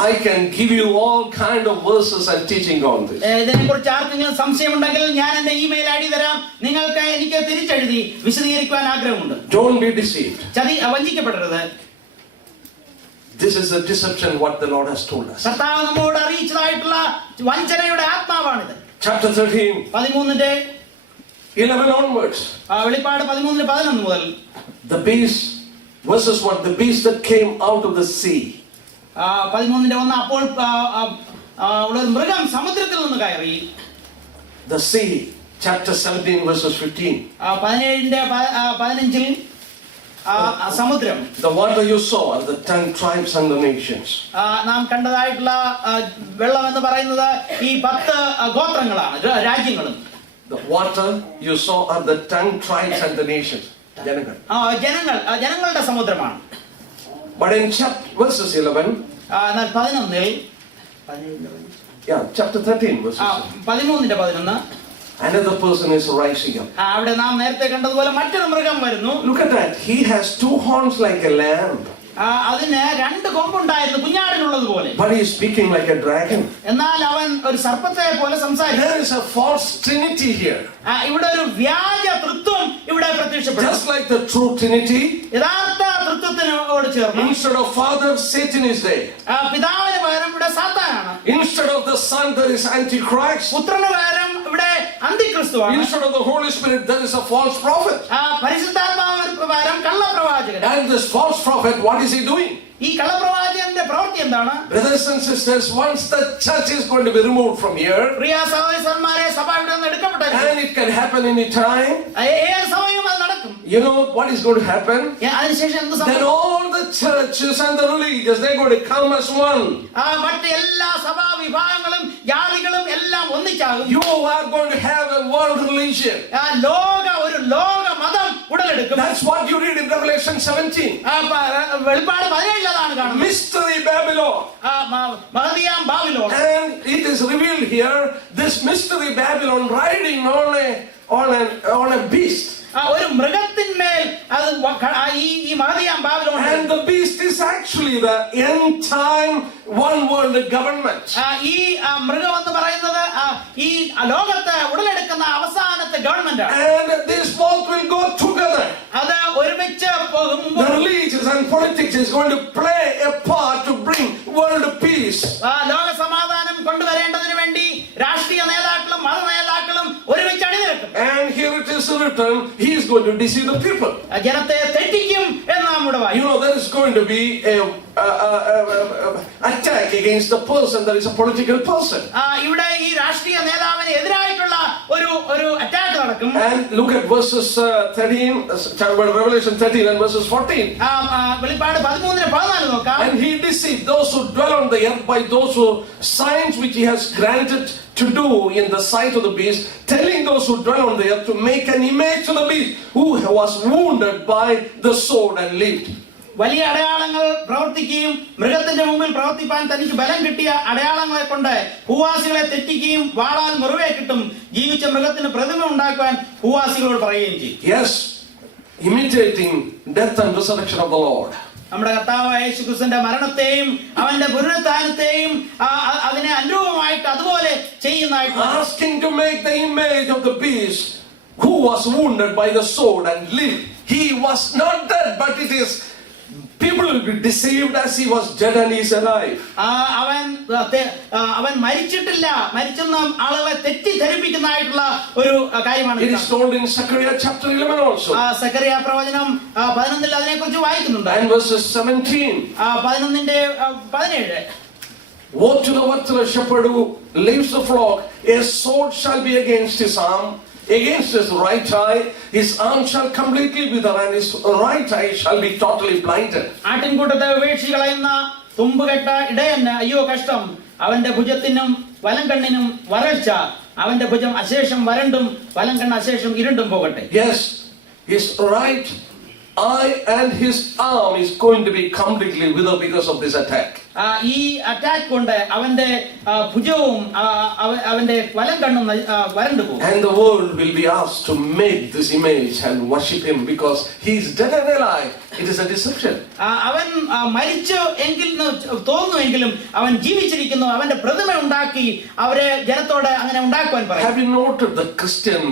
I can give you all kind of verses and teaching on this. ഇതിനെക്കുറിച്ച് ആർക്കെങ്കിലും സംശയമുണ്ടെങ്കിൽ ഞാൻ എന്റെ ഇമെയിൽ ഐ ഡി തരാം. നിങ്ങൾക്ക് എനിക്ക് തിരിച്ചെഴുതി വിശദീകരിക്കുവാൻ ആഗ്രഹമുണ്ട്. Don't be deceived. വഞ്ചിക്കപ്പെടരുത്. This is a deception what the Lord has told us. കർത്താവ് നമ്മോട് അറിയിച്ചതായിട്ടുള്ള വഞ്ചനയുടെ ആത്മാവാണിത്. Chapter 13, 11 onwards. വെളിപ്പാട് 13-11 മുതൽ The beast, verses 1, the beast that came out of the sea. 13-1 അപ്പോൾ ഒരു മൃഗം സമുദ്രത്തിൽ നിന്ന് കയറി. The sea, chapter 17, verses 15. 17-15 സമുദ്രം. The water you saw are the 10 tribes and the nations. നാം കണ്ടതായിട്ടുള്ള വെള്ളം എന്ന് പറയുന്നത് ഈ 10 ഗോത്രങ്ങളാണ്, രാജ്യങ്ങളും. The water you saw are the 10 tribes and the nations. ജനങ്ങളുടെ സമുദ്രമാണ്. But in verses 11, എന്നാൽ 11-ൽ chapter 13, verses 13-11 another person is rising up. അവിടെ നാം നേരത്തെ കണ്ടതുപോലെ മറ്റൊരു മൃഗം വരുന്നു. Look at that. He has 2 horns like a lamb. അതിന് 2 കൊമ്പുണ്ടായിരുന്നു, കുഞ്ഞാടിനുള്ളതുപോലെ. But he is speaking like a dragon. എന്നാൽ അവൻ ഒരു സർപ്പത്തെ പോലെ സംസാരിക്കുന്നു. There is a false trinity here. ഇവിടെ ഒരു വ്യാജ തൃത്വം ഇവിടെ പ്രത്യക്ഷപ്പെടുന്നു. Just like the true trinity. യഥാർത്ഥ തൃത്വത്തിനോട് ചേർന്ന് Instead of Father, Satan is there. പിതാവിന് പകരം ഇവിടെ സാത്താനാണ്. Instead of the Son, there is Antichrist. പുത്രന് പകരം ഇവിടെ അന്തിക്രിസ്തുവാണ്. Instead of the Holy Spirit, there is a false prophet. പരിശുദ്ധാത്മാവിന് പകരം കള്ളപ്രവാചകൻ. And this false prophet, what is he doing? ഈ കള്ളപ്രവാചകന്റെ പ്രവൃത്തി എന്താണ്? Brothers and sisters, once the church is going to be removed from here, പ്രിയ സഹോദരന്മാരെ, സഭ ഇവിടെ നിന്ന് എടുക്കപ്പെട്ടു. and it can happen any time. ഏത് സമയവും അത് നടക്കും. You know what is going to happen? അതിനുശേഷം എന്ത് Then സംഭവിക്കും? all the churches and the religious, they're going to come as one. മറ്റ് എല്ലാ സഭാ വിഭാഗങ്ങളും ജാതികളും എല്ലാം ഒന്നിച്ചാകും. You are going to have a world religion. ഒരു ലോക മതം ഉടലെടുക്കും. That's what you read in Revelation 17. വെളിപ്പാട് 17 അതാണ് കാണുന്നത്. Mystery Babylon. മഹതിയാം Babylon. And it is revealed here, this mystery Babylon riding on a beast. ഒരു മൃഗത്തിന്മേൽ അത് ഈ മഹതിയാം Babylon. And the beast is actually the end time one world government. ഈ മൃഗം എന്ന് പറയുന്നത് ഈ ലോകത്തെ ഉടലെടുക്കുന്ന അവസാനത്തെ ഗവൺമെന്റ് ആണ്. And these both will go together. അത് ഒരുമിച്ച് പോകും. The religious and politics is going to play a part to bring world peace. ലോക സമാധാനം കൊണ്ടുവരേണ്ടതിന് വേണ്ടി രാഷ്ട്രീയ നേതാക്കളും മത നേതാക്കളും ഒരുമിച്ച് അണിനിരക്കും. And here it is written, he is going to deceive the people. ജനത്തെ തെറ്റിക്കും എന്ന് നമ്മുടെ വായി. You know, there is going to be a attack against the person that is a political person. ഇവിടെ ഈ രാഷ്ട്രീയ നേതാവിന് എതിരായിട്ടുള്ള ഒരു അറ്റാക്ക് നടക്കും. And look at verses 13, Revelation 13 and verses 14. വെളിപ്പാട് 13-14 നോക്കാം. And he deceived those who dwell on the earth by those who signs which he has granted to do in the sight of the beast, telling those who dwell on the earth to make an image to the beast who was wounded by the sword and lived. വലിയ അടയാളങ്ങൾ പ്രവർത്തിക്കുകയും മൃഗത്തിന്റെ മുമ്പിൽ പ്രവർത്തിപ്പാൻ തനിക്ക് ബലം കിട്ടിയ അടയാളങ്ങളെ കൊണ്ട് ഭൂവാസികളെ തെറ്റിക്കുകയും വാളാൽ മുറിവേറ്റിട്ടും ജീവിച്ച മൃഗത്തിന് പ്രതിമ ഉണ്ടാക്കുവാൻ ഭൂവാസികളോട് പറയുകയും ചെയ്യും. Yes, imitating death and resurrection of the Lord. നമ്മുടെ കർത്താവായ യേശുക്രിസ്തുവിന്റെ മരണത്തെയും അവന്റെ പുനരുത്ഥാനത്തെയും അതിനെ അനുരൂപമായിട്ട് അതുപോലെ ചെയ്യുന്നതായിട്ട് asking to make the image of the beast who was wounded by the sword and lived. He was not dead, but it is people will be deceived as he was dead and he is alive. അവൻ മരിച്ചിട്ടില്ല, മരിച്ചെന്ന ആളുകളെ തെറ്റിദ്ധരിപ്പിക്കുന്നതായിട്ടുള്ള ഒരു കാര്യമാണ്. It is told in Zechariah chapter 11 also. Zacharia പ്രവചനം 11 അതിനെക്കുറിച്ച് വായിക്കുന്നുണ്ട്. And verses 17. 17. Woe to the worthless shepherd who leaves the flock. A sword shall be against his arm, against his right eye. His arm shall completely wither, and his right eye shall be totally blinded. ആട്ടിൻകൂട്ടത്തെ ഉപേക്ഷിച്ച് കളയുന്ന തുമ്പുകെട്ട ഇടയന് അയ്യോ കഷ്ടം. അവന്റെ ഭുജത്തിനും വലം കണ്ണിനും വരൾച്ച. അവന്റെ ഭുജം അശേഷം വരണ്ടും വലം കണ്ണ് അശേഷം ഇരുണ്ടും പോകട്ടെ. Yes, his right eye and his arm is going to be completely withered because of this attack. ഈ അറ്റാക്ക് കൊണ്ട് അവന്റെ ഭുജവും അവന്റെ വലം കണ്ണും വരണ്ടു പോകും. And the world will be asked to make this image and worship him because he is dead and alive. It is a deception. അവൻ മരിച്ചു എങ്കിൽ തോന്നുമെങ്കിലും അവൻ ജീവിച്ചിരിക്കുന്നു. അവന്റെ പ്രതിമ ഉണ്ടാക്കി അവരെ ജനത്തോട് അങ്ങനെ ഉണ്ടാക്കുവാൻ പറയും. Have you noted the Christian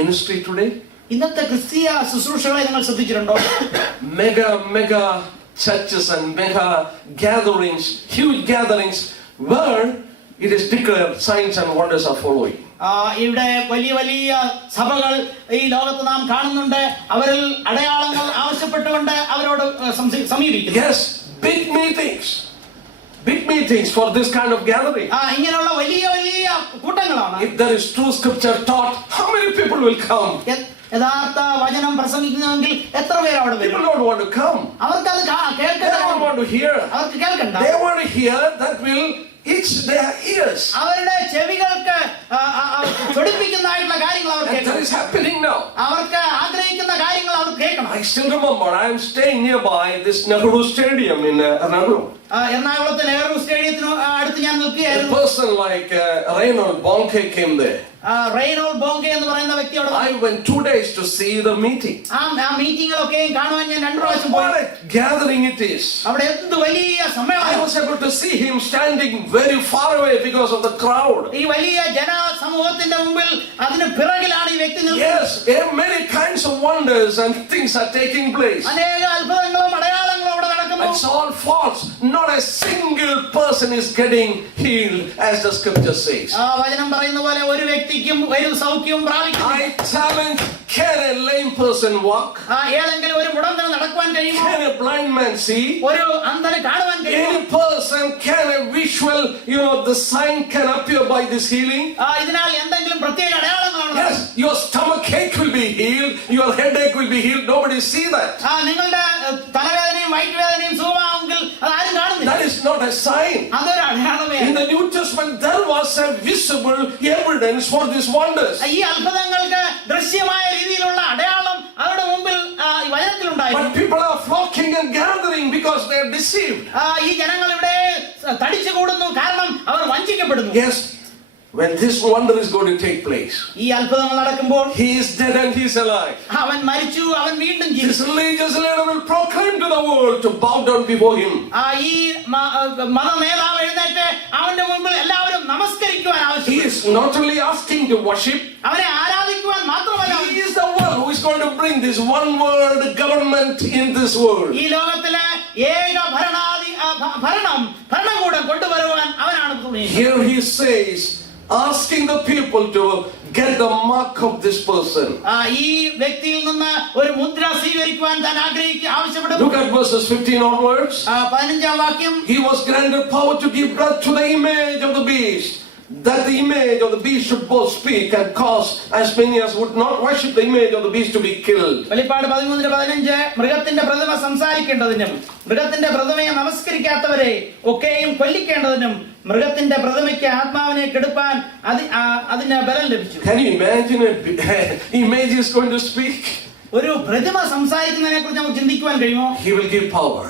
ministry today? ഇന്നത്തെ ക്രിസ്തീയ ശുശ്രൂഷകളെ നിങ്ങൾ ശ്രദ്ധിച്ചിട്ടുണ്ടോ? Mega churches and mega gatherings, huge gatherings where it is declared signs and wonders are following. ഇവിടെ വലിയ വലിയ സഭകൾ ഈ ലോകത്ത് നാം കാണുന്നുണ്ട്. അവരിൽ അടയാളങ്ങൾ ആവശ്യപ്പെട്ടുകൊണ്ട് അവരോട് സമീപിക്കുന്നു. Yes, big meetings for this kind of gathering. ഇങ്ങനെയുള്ള വലിയ വലിയ കൂട്ടങ്ങളാണ്. If there is true scripture taught, how many people will come? യഥാർത്ഥ വചനം പ്രസംഗിക്കുന്നുവെങ്കിൽ എത്ര പേർ അവിടെ വരും? People don't want to come. അവർക്കത് കേൾക്കണ്ട. They don't want to hear. അവർക്ക് കേൾക്കണ്ട. They want to hear that will itch their ears. അവരുടെ ചെവികൾക്ക് ചൊടിപ്പിക്കുന്നതായിട്ടുള്ള കാര്യങ്ങൾ അവർ കേൾക്കണം. That is happening now. അവർക്ക് ആഗ്രഹിക്കുന്ന കാര്യങ്ങൾ അവർ കേൾക്കണം. I still remember I am staying nearby this Nehru Stadium in Ernakulam. എറണാകുളത്തെ നെഹ്റു സ്റ്റേഡിയത്തിന് അടുത്ത് ഞാൻ നിൽക്കുകയായിരുന്നു. A person like Reynold Bonke came there. Reynold ബോങ്കെ എന്ന് പറയുന്ന വ്യക്തി അവിടെ. I went 2 days to see the meeting. ആ മീറ്റിങ്ങുകളൊക്കെയും കാണുവാൻ ഞാൻ 2 പ്രാവശ്യം പോയി. What a gathering it is. അവിടെ എന്ത് വലിയ സമ്മേളനം. I was able to see him standing very far away because of the crowd. ഈ വലിയ ജനസമൂഹത്തിന്റെ മുമ്പിൽ അതിന് പിറകിലാണ് ഈ വ്യക്തി നിൽക്കുന്നത്. Yes, many kinds of wonders and things are taking place. അനേക അത്ഭുതങ്ങളും അടയാളങ്ങളും അവിടെ നടക്കുന്നു. It's all false. Not a single person is getting healed as the scripture says. വചനം പറയുന്ന പോലെ ഒരു വ്യക്തിക്കും ഒരു സൗഖ്യവും പ്രാപിക്കുന്നു. I challenge, can a lame person walk? ഏതെങ്കിലും ഒരു മുടന്തന് നടക്കുവാൻ കഴിയുമോ? Can a blind man see? ഒരു അന്ധന് കാണുവാൻ കഴിയുമോ? Any person, can a visual, the sign can appear by this healing? ഇതിനാൽ എന്തെങ്കിലും പ്രത്യേക അടയാളങ്ങളാണ്. Yes, your stomach ache will be healed, your headache will be healed. Nobody see that. നിങ്ങളുടെ തലവേദനയും വയറ്റുവേദനയും സുഖമാണെങ്കിൽ അത് ആരും കാണുന്നില്ല. That is not a sign. അതൊരു അടയാളമേ. In the New Testament there was a visible evidence for these wonders. ഈ അത്ഭുതങ്ങൾക്ക് ദൃശ്യമായ രീതിയിലുള്ള അടയാളം അവരുടെ മുമ്പിൽ വചനത്തിലുണ്ടായിരുന്നു. But people are flocking and gathering because they are deceived. ഈ ജനങ്ങൾ ഇവിടെ തടിച്ചു കൂടുന്നു കാരണം അവർ വഞ്ചിക്കപ്പെടുന്നു. Yes, when this wonder is going to take place, ഈ അത്ഭുതങ്ങൾ നടക്കുമ്പോൾ he is dead and he is alive. അവൻ മരിച്ചു, അവൻ വീണ്ടും This ജീവിച്ചു. religious leader will proclaim to the world to bow down before him. ഈ മത നേതാവ് എഴുന്നേറ്റ് അവന്റെ മുമ്പിൽ എല്ലാവരും നമസ്കരിക്കുവാൻ He ആവശ്യപ്പെടുന്നു. is not only asking to worship, അവനെ ആരാധിക്കുവാൻ മാത്രമല്ല, he is the one who is going to bring this one world government in this world. ഈ ലോകത്തിലെ ഏക ഭരണകൂടം കൊണ്ടുവരുവാൻ അവനാണ് തുനിയുന്നത്. Here he says, asking the people to get the mark of this person. ഈ വ്യക്തിയിൽ നിന്ന് ഒരു മുദ്ര സ്വീകരിക്കുവാൻ താൻ ആവശ്യപ്പെടുന്നു. Look at verses 15 onwards. 15ാം വാക്യം. He was granted power to give breath to the image of the beast, that the image of the beast should both speak and cause as many as would not worship the image of the beast to be killed. വെളിപ്പാട് 13:15 മൃഗത്തിന്റെ പ്രതിമ സംസാരിക്കേണ്ടതിനും മൃഗത്തിന്റെ പ്രതിമയെ നമസ്കരിക്കാത്തവരെ ഒക്കെയും കൊല്ലിക്കേണ്ടതിനും മൃഗത്തിന്റെ പ്രതിമയ്ക്ക് ആത്മാവിനെ കെടുപ്പാൻ അതിന് ബലം ലഭിച്ചു. Can you imagine an image is going to speak? ഒരു പ്രതിമ സംസാരിക്കുന്നതിനെ കുറിച്ച് നമുക്ക് ചിന്തിക്കുവാൻ കഴിയുമോ? He will give power.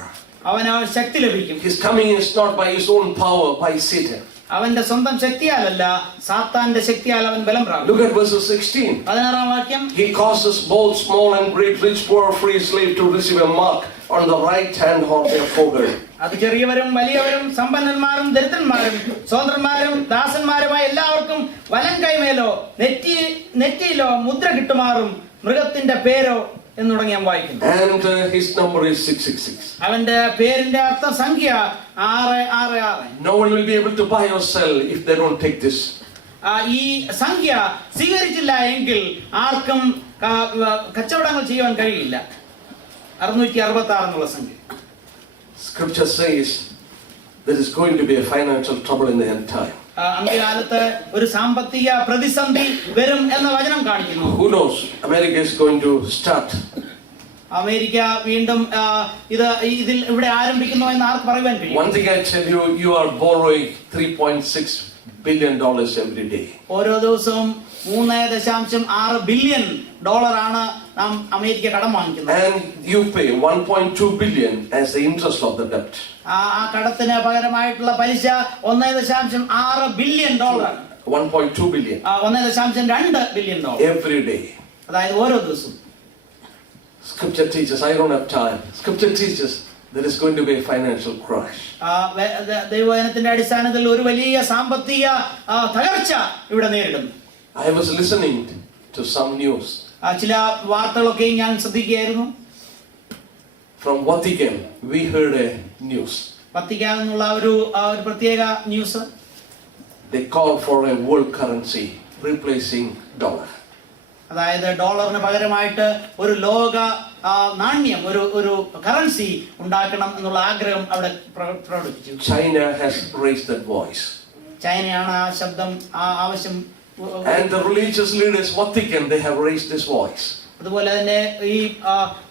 അവന് ശക്തി ലഭിക്കും. His coming is not by his own power, by Satan. അവന്റെ സ്വന്തം ശക്തിയാലല്ല, സാത്താന്റെ ശക്തിയാൽ അവൻ ബലം പ്രാപിക്കും. Look at verses 16. 16ാം വാക്യം. He causes both small and great, rich, poor, free, slave to receive a mark on the right hand or their forehead. അത് ചെറിയവരും വലിയവരും സമ്പന്നന്മാരും ദരിദ്രന്മാരും സ്വതന്ത്രന്മാരും ദാസന്മാരുമായ എല്ലാവർക്കും വലം കൈമേലോ നെറ്റിയിലോ മുദ്ര കിട്ടുമാറും മൃഗത്തിന്റെ പേരോ എന്ന് തുടങ്ങി ഞാൻ വായിക്കുന്നു. And his number is 666. അവന്റെ പേരിന്റെ അർത്ഥ സംഖ്യ 666. No one will be able to buy or sell if they don't take this. ഈ സംഖ്യ സ്വീകരിച്ചില്ല എങ്കിൽ ആർക്കും കച്ചവടങ്ങൾ ചെയ്യാൻ കഴിയില്ല. 666 എന്നുള്ള സംഖ്യ. Scripture says there is going to be a financial trouble in the end time. അന്ത്യകാലത്ത് ഒരു സാമ്പത്തിക പ്രതിസന്ധി വരും എന്ന വചനം കാണിക്കുന്നു. Who knows? America is going to start. America വീണ്ടും ഇതിൽ ഇവിടെ ആരംഭിക്കുന്നു എന്ന് ആർക്ക് പറയുവാൻ കഴിയും? One thing I tell you, you are borrowing $3.6 billion every day. ഓരോ ദിവസവും 3.6 ബില്യൺ ഡോളറാണ് നാം അമേരിക്ക കടം വാങ്ങിക്കുന്നത്. And you pay 1.2 billion as the interest of the debt. ആ കടത്തിന് പകരമായിട്ടുള്ള പലിശ 1.6 billion dollar. 1.2 billion. 1.2 billion dollar. Every day. അതായത് ഓരോ ദിവസവും. Scripture teaches, I don't have time. Scripture teaches there is going to be a financial crash. ദൈവവചനത്തിന്റെ അടിസ്ഥാനത്തിൽ ഒരു വലിയ സാമ്പത്തിക തകർച്ച ഇവിടെ നേരിടുന്നു. I was listening to some news. ചില വാർത്തകളൊക്കെ ഞാൻ ശ്രദ്ധിക്കുകയായിരുന്നു. From Vatican, we heard a news. Vatican എന്നുള്ള ഒരു പ്രത്യേക news. They called for a world currency replacing dollar. അതായത് ഡോളറിന് പകരമായിട്ട് ഒരു ലോക നാണ്യം ഒരു കറൻസി ഉണ്ടാക്കണം എന്നുള്ള ആഗ്രഹം അവിടെ പ്രകടിപ്പിച്ചു. China has raised that voice. ചൈനയാണ് ആ ശബ്ദം ആവശ്യം. And the religious leaders, Vatican, they have raised this voice. അതുപോലെ തന്നെ ഈ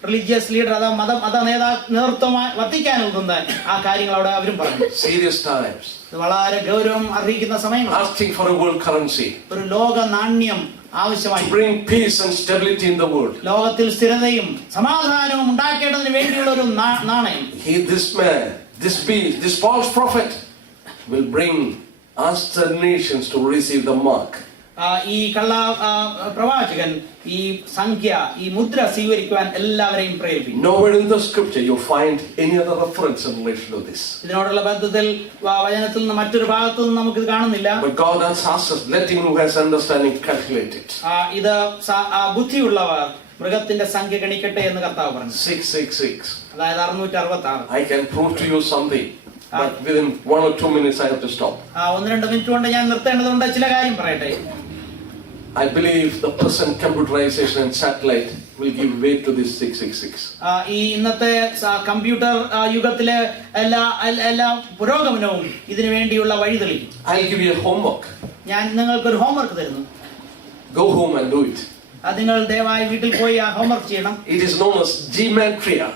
റിലീജിയസ് ലീഡർ മത നേതൃത്വമായി വത്തിക്കാൻ ഉൾക്കുന്ന ആ കാര്യങ്ങൾ അവിടെ അവരും പറഞ്ഞു. Serious times. വളരെ ഗൗരവം അറിയിക്കുന്ന സമയങ്ങൾ. Asking for a world currency. ഒരു ലോക നാണ്യം ആവശ്യമായി. To bring peace and stability in the world. ലോകത്തിൽ സ്ഥിരതയും സമാധാനവും ഉണ്ടാക്കേണ്ടതിന് വേണ്ടിയുള്ള ഒരു നാണയം. This man, this false prophet will bring us the nations to receive the mark. ഈ കള്ള പ്രവാചകൻ ഈ സംഖ്യ ഈ മുദ്ര സ്വീകരിക്കുവാൻ എല്ലാവരെയും പ്രേരിപ്പിക്കും. Nowhere in the scripture you find any other reference in relation to this. ഇതിനോടുള്ള ബന്ധത്തിൽ വചനത്തിൽ നിന്ന് മറ്റൊരു ഭാഗത്തു നിന്ന് നമുക്ക് ഇത് കാണുന്നില്ല. But God has asked us, let him who has understanding calculate it. ഇത് ബുദ്ധിയുള്ളവർ മൃഗത്തിന്റെ സംഖ്യ ഗണിക്കട്ടെ എന്ന് കർത്താവ് പറഞ്ഞു. 666. അതായത് 666. I can prove to you something, but within 1 or 2 minutes I have to stop. 1-2 minute കൊണ്ട് ഞാൻ നിർത്തേണ്ടതുണ്ട്. ചില കാര്യം പറയട്ടെ. I believe the present computerization and satellite will give way to this 666. ഈ ഇന്നത്തെ കമ്പ്യൂട്ടർ യുഗത്തിലെ എല്ലാ പുരോഗമനവും ഇതിനു വേണ്ടിയുള്ള വഴി തെളിക്കും. I'll give you a homework. ഞാൻ നിങ്ങൾക്ക് ഒരു ഹോംവർക്ക് തരുന്നു. Go home and do it. നിങ്ങൾ ദയവായി വീട്ടിൽ പോയി ആ ഹോംവർക്ക് ചെയ്യണം. It is known as gematria.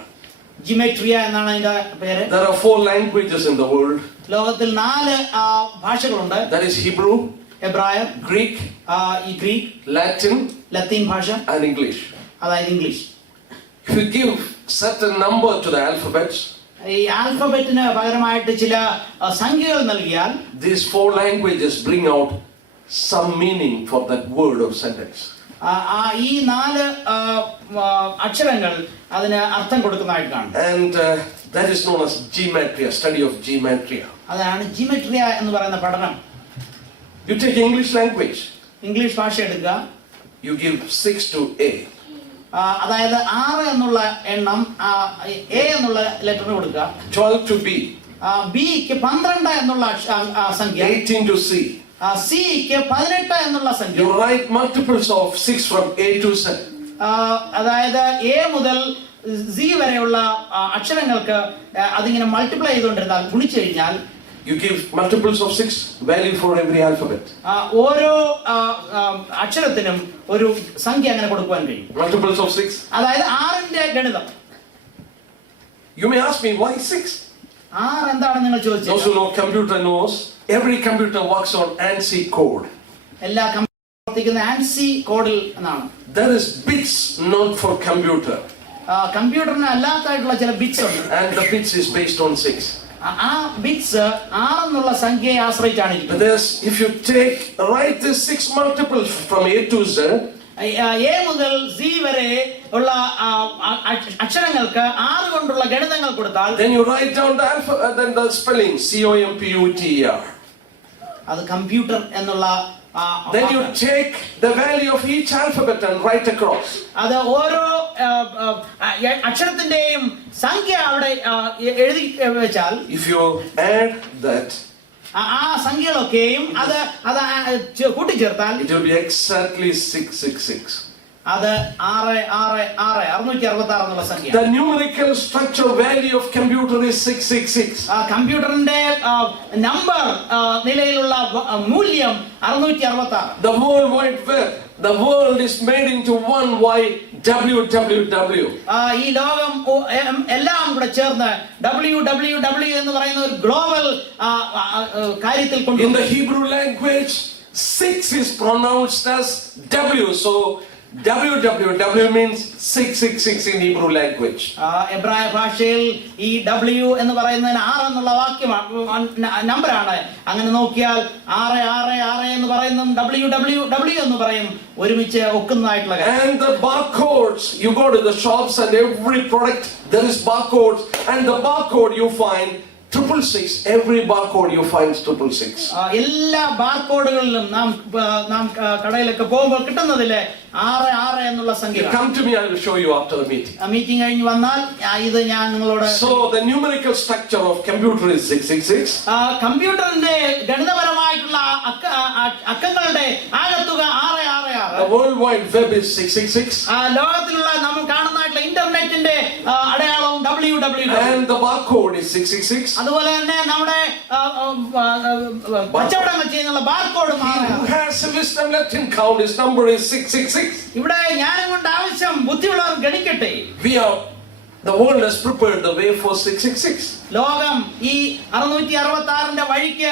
ജിമെട്രിയ എന്നാണ് അതിന്റെ പേര്. There are 4 languages in the world. ലോകത്തിൽ 4 ഭാഷകളുണ്ട്. That is Hebrew, എബ്രായർ, Greek, Latin, ലത്തീൻ ഭാഷ, and English. അതായത് English. If you give certain number to the alphabets, ഈ ആൽഫബറ്റിന് പകരമായിട്ട് ചില സംഖ്യകൾ നൽകിയാൽ these 4 languages bring out some meaning for that word or sentence. ഈ 4 അക്ഷരങ്ങൾ അതിന് അർത്ഥം കൊടുക്കുന്നതായിട്ട് കാണും. And that is known as gematria, study of gematria. അതാണ് ജിമെട്രിയ എന്ന് പറയുന്ന പഠനം. You take English language. English ഭാഷ എടുക്കുക. You give 6 to A. അതായത് 6 എന്നുള്ള എണ്ണം എ എന്നുള്ള ലെറ്ററിന് കൊടുക്കുക. 12 to B. ബിക്ക് 12 എന്നുള്ള സംഖ്യ. 18 to C. സിക്ക് 18 എന്നുള്ള സംഖ്യ. You write multiples of 6 from A to Z. അതായത് എ മുതൽ സി വരെയുള്ള അക്ഷരങ്ങൾക്ക് അതിങ്ങനെ മൾട്ടിപ്ലൈ ചെയ്തുകൊണ്ടിരുന്നാൽ ഗുണിച്ചു കഴിഞ്ഞാൽ you give multiples of 6 value for every alphabet. ഓരോ അക്ഷരത്തിനും ഒരു സംഖ്യ അങ്ങനെ കൊടുക്കാൻ കഴിയും. Multiples of 6. അതായത് 6ന്റെ ഗണിതം. You may ask me why 6? 6 എന്താണെന്ന് നിങ്ങൾ ചോദിച്ചു. Those who know computer knows every computer works on ANSI code. എല്ലാ കമ്പ്യൂട്ടറും പ്രവർത്തിക്കുന്ന ആൻസി കോഡിൽ എന്നാണ്. There is bits not for computer. കമ്പ്യൂട്ടറിന് അല്ലാത്തായിട്ടുള്ള ചില ബിറ്റ്സ് ഉണ്ട്. And the bits is based on 6. ആ ബിറ്റ്സ് 6 എന്നുള്ള സംഖ്യയെ ആശ്രയിച്ചാണ് ഇരിക്കുന്നത്. If you write the 6 multiples from A to Z, A മുതൽ സി വരെ ഉള്ള അക്ഷരങ്ങൾക്ക് 6 കൊണ്ടുള്ള ഗണിതങ്ങൾ കൊടുത്താൽ then you write down the alphabet, then the spelling COMPUTER. അത് കമ്പ്യൂട്ടർ എന്നുള്ള then you take the value of each alphabet and write across. അത് ഓരോ അക്ഷരത്തിന്റെയും സംഖ്യ അവിടെ എഴുതി വെച്ചാൽ if you add that, ആ സംഖ്യകളൊക്കെയും അത് കൂട്ടിച്ചേർത്താൽ it will be exactly 666. അത് 666 എന്നുള്ള സംഖ്യ. The numerical structure value of computer is 666. കമ്പ്യൂട്ടറിന്റെ നമ്പർ നിലയിലുള്ള മൂല്യം 666. The World Wide Web, the world is made into one wide WWW. ഈ ലോകം എല്ലാം കൂടെ ചേർന്ന് WWW എന്ന് പറയുന്ന ഒരു ഗ്ലോബൽ കാര്യത്തിൽ കൊണ്ടുവന്നു. In the Hebrew language, 6 is pronounced as W, so WWW means 666 in Hebrew language. എബ്രായ ഭാഷയിൽ ഈ W എന്ന് പറയുന്നതിന് 6 എന്നുള്ള നമ്പറാണ്. അങ്ങനെ നോക്കിയാൽ 666 എന്ന് പറയുന്നതും WWW എന്ന് പറയും, ഒരുമിച്ച് ഒക്കുന്നതായിട്ടുള്ള. And the barcodes, you go to the shops and every product there is barcodes, and the barcode you find 666. Every barcode you find 666. എല്ലാ ബാർകോഡുകളിലും നാം കടയിലൊക്കെ പോകുമ്പോൾ കിട്ടുന്നതില്ലേ 666 എന്നുള്ള സംഖ്യ. Come to me, I will show you after the meeting. Meeting കഴിഞ്ഞ് വന്നാൽ ഇത് ഞാൻ നിങ്ങളോട്. So the numerical structure of computer is 666. കമ്പ്യൂട്ടറിന്റെ ഗണിതപരമായിട്ടുള്ള അക്കങ്ങളുടെ ആകത്തുക 666. The World Wide Web is 666. ലോകത്തിലുള്ള നമ്മൾ കാണുന്നതായിട്ടുള്ള ഇന്റർനെറ്റിന്റെ അടയാളവും WWW. And the barcode is 666. അതുപോലെ തന്നെ നമ്മുടെ കച്ചവടങ്ങൾ ചെയ്യുന്ന ബാർകോഡും. Who has a wisdom, let him count. His number is 666. ഇവിടെ ജ്ഞാനം കൊണ്ട് ആവശ്യം ബുദ്ധിയുള്ളവർ ഗണിക്കട്ടെ. The world has prepared the way for 666. ലോകം ഈ 666ന്റെ വഴിക്ക്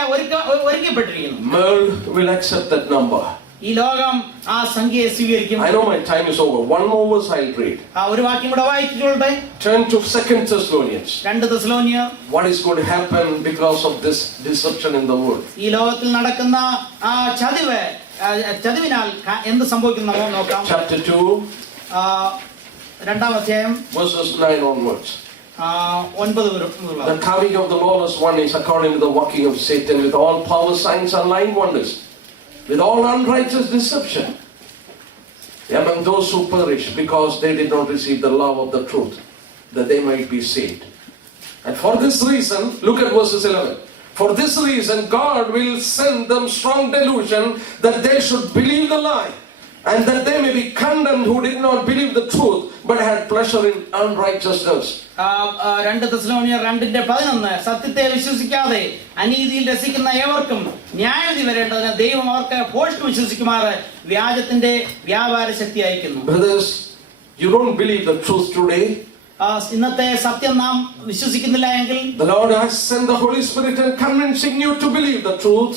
ഒരുക്കപ്പെട്ടിരിക്കുന്നു. World will accept that number. ഈ ലോകം ആ സംഖ്യയെ സ്വീകരിക്കും. I know my time is over. One more verse I'll read. ഒരു വാക്യം കൂടെ വായിച്ചോളട്ടെ. Turn to 2 Thessalonians. 2 തെസ്സലോനിയർ. What is going to happen because of this deception in the world? ഈ ലോകത്തിൽ നടക്കുന്ന ആ ചതിവിനാൽ എന്ത് സംഭവിക്കുന്നു നോക്കാം. Chapter 2, 2-ാം അധ്യായം verses 9 onwards. 9 The coming of the lawless one is according to the working of Satan, with all power, signs, and lying wonders, with all unrighteous deception among those who perish, because they did not receive the love of the truth, that they might be saved. And for this reason, look at verses 11. For this reason, God will send them strong delusion, that they should believe the lie, and that they may be condemned who did not believe the truth, but had pleasure in unrighteousness. 2 തെസ്സലോനിയർ 2:11 സത്യത്തെ വിശ്വസിക്കാതെ അനീതിയിൽ രസിക്കുന്ന ഏവർക്കും ന്യായവിധി വരേണ്ടതിന് ദൈവം അവർക്ക് ഭോഷ്ക് വിശ്വസിക്കുമാറ് വ്യാജത്തിന്റെ വ്യാപാര ശക്തി അയക്കുന്നു. Brothers, you don't believe the truth today. ഇന്നത്തെ സത്യം നാം വിശ്വസിക്കുന്നില്ല എങ്കിൽ the Lord has sent the Holy Spirit and convincing you to believe the truth.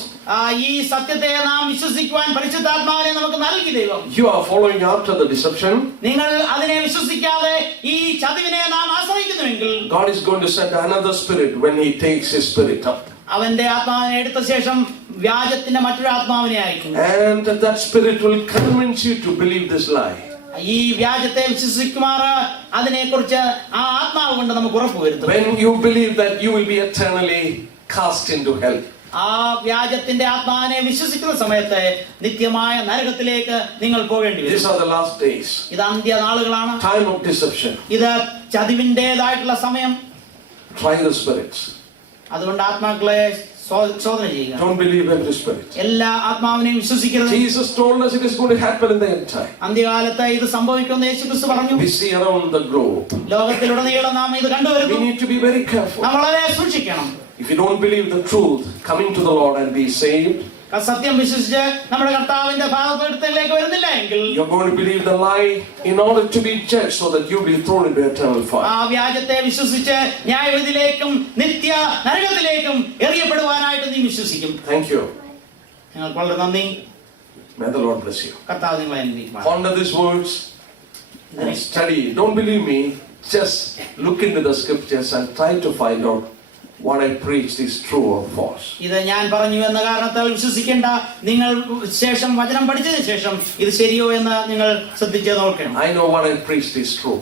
ഈ സത്യത്തെ നാം വിശ്വസിക്കുവാൻ പരിശുദ്ധാത്മാവിനെ നമുക്ക് നൽകി ദൈവം. You are following after the deception. നിങ്ങൾ അതിനെ വിശ്വസിക്കാതെ ഈ ചതിവിനെ നാം ആശ്രയിക്കുന്നുവെങ്കിൽ God is going to send another spirit when He takes His spirit up. അവന്റെ ആത്മാവിനെ എടുത്ത ശേഷം വ്യാജത്തിന്റെ മറ്റൊരു ആത്മാവിനെ അയക്കും. And that spirit will convince you to believe this lie. ഈ വ്യാജത്തെ വിശ്വസിക്കുമാറ് അതിനെക്കുറിച്ച് ആ ആത്മാവ് കൊണ്ട് നമുക്ക് ഉറപ്പുവരുത്തും. When you believe that you will be eternally cast into hell. ആ വ്യാജത്തിന്റെ ആത്മാവിനെ വിശ്വസിക്കുന്ന സമയത്ത് നിത്യമായ നരകത്തിലേക്ക് നിങ്ങൾ പോകേണ്ടി വരും. These are the last days. ഇത് അന്ത്യനാളുകളാണ്. Time of deception. ഇത് ചതിവിന്റേതായിട്ടുള്ള സമയം. Try the spirits. അതുകൊണ്ട് ആത്മാക്കളെ ശോധന ചെയ്യുക. Don't believe every spirit. എല്ലാ ആത്മാവിനെയും വിശ്വസിക്കരുത്. Jesus told us it is going to happen in the end time. അന്ത്യകാലത്ത് ഇത് സംഭവിക്കുമെന്ന് യേശുക്രിസ്തു പറഞ്ഞു. We see around the globe. ലോകത്തിലുടനീളം നാം ഇത് കണ്ടുവരുന്നു. We need to be very careful. നാം വളരെ സൂക്ഷിക്കണം. If you don't believe the truth, coming to the Lord and be saved, സത്യം വിശ്വസിച്ച് നമ്മുടെ കർത്താവിന്റെ ഭാഗത്തേക്ക് വരുന്നില്ല എങ്കിൽ you're going to believe the lie in order to be judged so that you will be thrown into eternal fire. ആ വ്യാജത്തെ വിശ്വസിച്ച് ന്യായവിധിയിലേക്കും നിത്യ നരകത്തിലേക്കും എറിയപ്പെടുവാനായിട്ട് നീ വിശ്വസിക്കും. Thank you. നിങ്ങൾക്ക് വളരെ നന്ദി. May the Lord bless you. കർത്താവ് നിങ്ങളെ അനുഗ്രഹിക്കട്ടെ. Ponder these words and study. Don't believe me. Just look into the scriptures and try to find out what I preached is true or false. ഇത് ഞാൻ പറഞ്ഞു എന്ന കാരണത്താൽ വിശ്വസിക്കേണ്ട. നിങ്ങൾ ശേഷം വചനം പഠിച്ചതിന് ശേഷം ഇത് ശരിയോ എന്ന് നിങ്ങൾ ശ്രദ്ധിച്ച് നോക്കണം. I know what I preached is true.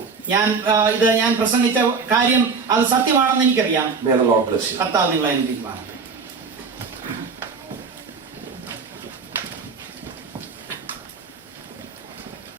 ഞാൻ പ്രസംഗിച്ച കാര്യം അത് സത്യമാണെന്ന് എനിക്കറിയാം. May the Lord bless you. കർത്താവ് നിങ്ങളെ അനുഗ്രഹിക്കുമാറാകട്ടെ.